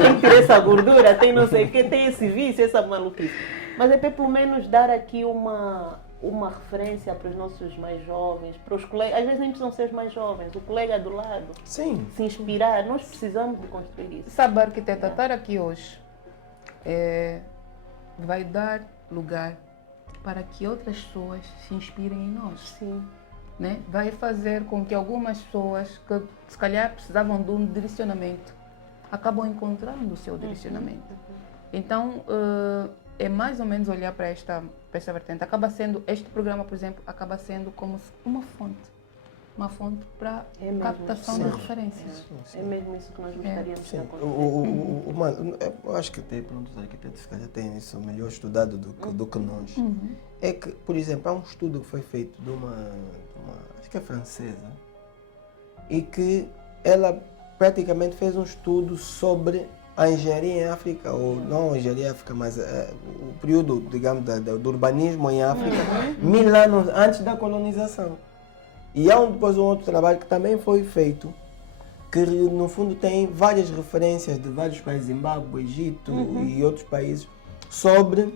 tem que tirar essa gordura, tem não sei o que, tem esse vício, essa maluquice. Mas é para pelo menos dar aqui uma referência para os nossos mais jovens, para os colegas, às vezes nem precisam ser os mais jovens, o colega do lado. Sim. Se inspirar, nós precisamos de construir isso. Sabe, arquiteta, estar aqui hoje vai dar lugar para que outras pessoas se inspirem em nós. Sim. Né? Vai fazer com que algumas pessoas que se calhar precisavam de um direcionamento acabam encontrando o seu direcionamento. Então, é mais ou menos olhar para esta vertente. Este programa, por exemplo, acaba sendo como uma fonte para captação de referências. É mesmo isso que nós gostaríamos de acontecer. Eu acho que até os arquitetos se calhar têm isso melhor estudado do que nós. É que, por exemplo, há um estudo que foi feito de uma acho que é francesa, e que ela praticamente fez um estudo sobre a engenharia em África, ou não a engenharia em África, mas o período, digamos, do urbanismo em África, 1000 anos antes da colonização. E há depois um outro trabalho que também foi feito, que no fundo tem várias referências de vários países, Zimbábue, Egito e outros países, sobre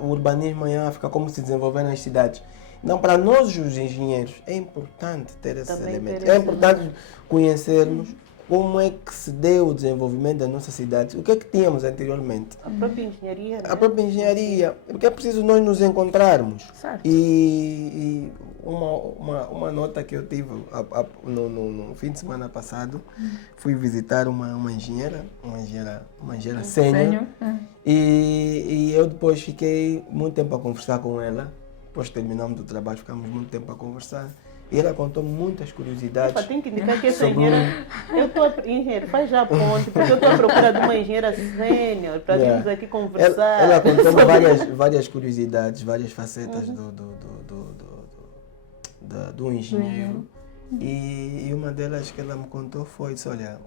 o urbanismo em África, como se desenvolver nas cidades. Então, para nós, os engenheiros, é importante ter esses elementos. É importante conhecermos como é que se deu o desenvolvimento das nossas cidades. O que é que tínhamos anteriormente? A própria engenharia, né? A própria engenharia. Porque é preciso nós nos encontrarmos. Certo. E uma nota que eu tive no fim de semana passado, fui visitar uma engenheira sênior. E eu depois fiquei muito tempo a conversar com ela. Depois terminamos o trabalho, ficamos muito tempo a conversar. E ela contou muitas curiosidades. Epa, tem que indicar que essa sobre engenheira. Eu estou engenheiro, faz já a ponte, porque eu estou à procura de uma engenheira sênior para virmos aqui conversar. Ela contou várias curiosidades, várias facetas do engenheiro. E uma delas que ela me contou foi isso, olha,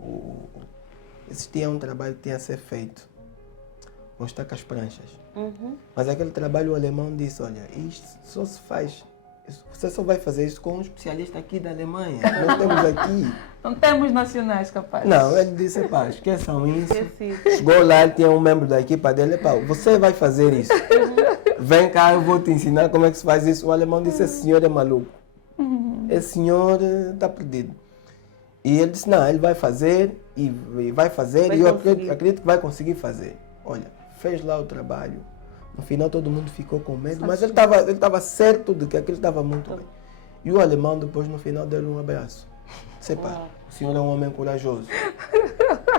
existia um trabalho que tinha a ser feito com estacas pranchas. Mas aquele trabalho o alemão disse, olha, isto só se faz. Você só vai fazer isso com um especialista aqui da Alemanha. Nós temos aqui. Não temos nacionais capazes. Não, ele disse, pá, esqueçam isso. Esqueci. Chegou lá, ele tinha um membro da equipa dele, pá, você vai fazer isso. Vem cá, eu vou te ensinar como é que se faz isso. O alemão disse, esse senhor é maluco. Esse senhor está perdido. E ele disse, não, ele vai fazer e vai fazer Vai e eu conseguir. acredito que vai conseguir fazer. Olha, fez lá o trabalho. No final todo mundo ficou com medo, mas ele estava certo de que aquilo estava muito bem. E o alemão depois no final deu um abraço. Disse, pá, o senhor é um homem corajoso.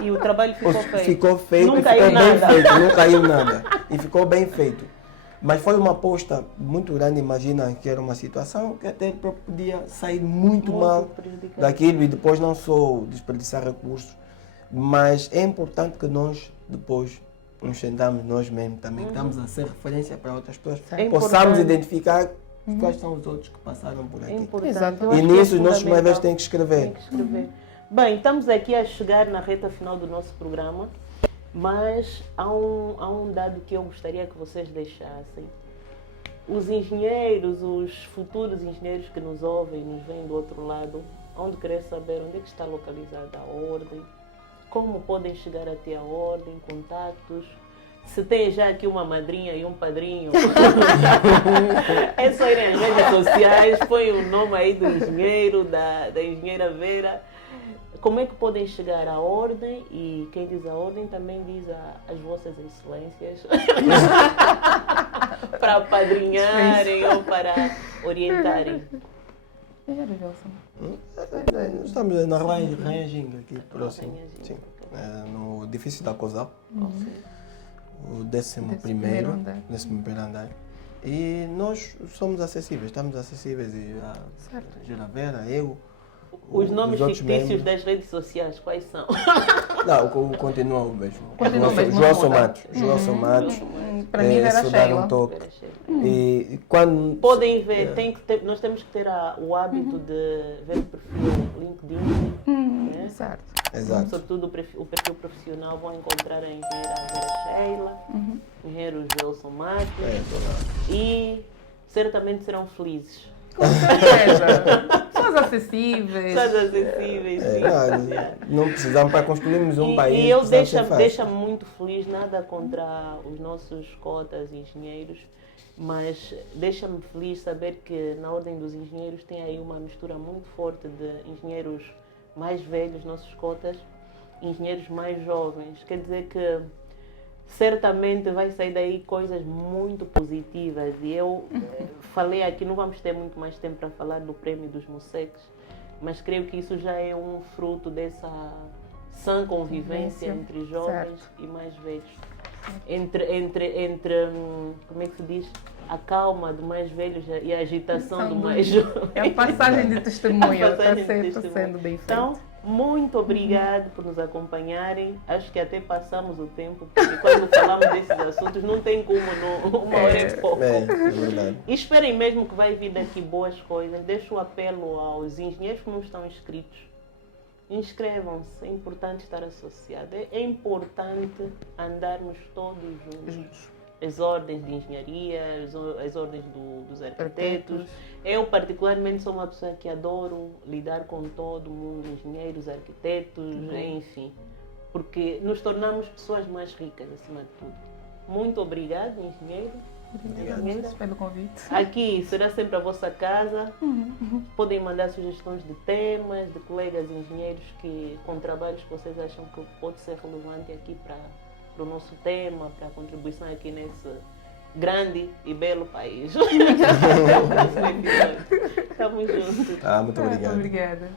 E o trabalho ficou feito. Ficou feito Não e caiu ficou bem nada. feito, não caiu nada. E ficou bem feito. Mas foi uma aposta muito grande, imagina que era uma situação que até ele próprio podia sair muito mal prejudicado. daquilo e depois não só desperdiçar recursos, mas é importante que nós depois nos sentamos nós mesmos também, que estamos a ser referência para outras pessoas, É possamos importante. identificar quais são os outros que passaram por É aqui. importante. Exato. Eu E acho que é nisso os nossos mais velhos fundamental. têm que escrever. Tem que escrever. Bem, estamos aqui a chegar na reta final do nosso programa, mas há um dado que eu gostaria que vocês deixassem. Os engenheiros, os futuros engenheiros que nos ouvem, nos veem do outro lado, onde querer saber onde é que está localizada a ordem, como podem chegar até a ordem, contatos. Se tem já aqui uma madrinha e um padrinho, é só irem às redes sociais, põe o nome aí do engenheiro, da engenheira Vera. Como é que podem chegar à ordem? E quem diz a ordem também diz as vossas excelências para apadrinharem ou para orientarem. Nós estamos na Ranjing, aqui próximo. Ranjing, Sim. ok. No edifício da COSAL, o 11º andar. 11º andar. E nós somos acessíveis, estamos acessíveis. E Certo. a Geravera, eu. Os nomes outros fictícios membros. das redes sociais, quais são? Não, continua o mesmo. Continua o mesmo, Joelson não muda. Matos. Joelson Matos. Para mim era só dar Sheila. um toque. E quando. Podem ver, nós temos que ter o hábito de ver o perfil LinkedIn, né? Certo. Exato. Sobretudo o perfil profissional, vão encontrar a engenheira Vera Sheila, o engenheiro Joelson Matos e certamente serão felizes. Com certeza. São as acessíveis. Pessoas acessíveis, sim. Não precisamos para construirmos um país. E eu precisamos ser fáceis. deixa-me muito feliz, nada contra os nossos cotas engenheiros, mas deixa-me feliz saber que na Ordem dos Engenheiros tem aí uma mistura muito forte de engenheiros mais velhos, nossos cotas, e engenheiros mais jovens. Quer dizer que certamente vai sair daí coisas muito positivas. E eu falei aqui, não vamos ter muito mais tempo para falar do prémio dos MUSECs, mas creio que isso já é um fruto dessa sã convivência entre jovens e mais velhos. Entre como é que se diz? A calma do mais velho e a agitação do mais jovem. É a passagem de testemunho. A passagem Está de sempre testemunho. sendo bem feito. Então, muito obrigado por nos acompanharem. Acho que até passamos o tempo, porque quando falamos desses assuntos não tem como, uma hora é pouco. É verdade. E esperem mesmo que vai vir daqui boas coisas. Deixo o apelo aos engenheiros que não estão inscritos. Inscrevam-se, é importante estar associado. É importante andarmos todos juntos. As ordens de engenharia, as ordens dos arquitetos. Eu particularmente sou uma pessoa que adoro lidar com todo mundo, engenheiros, arquitetos, enfim. Porque nos tornamos pessoas mais ricas, acima de tudo. Muito obrigado, engenheiro. Obrigada pelo convite. Aqui será sempre a vossa casa. Podem mandar sugestões de temas, de colegas engenheiros com trabalhos que vocês acham que pode ser relevante aqui para o nosso tema, para a contribuição aqui nesse grande e belo país. Estamos juntos. Muito obrigado. Obrigada.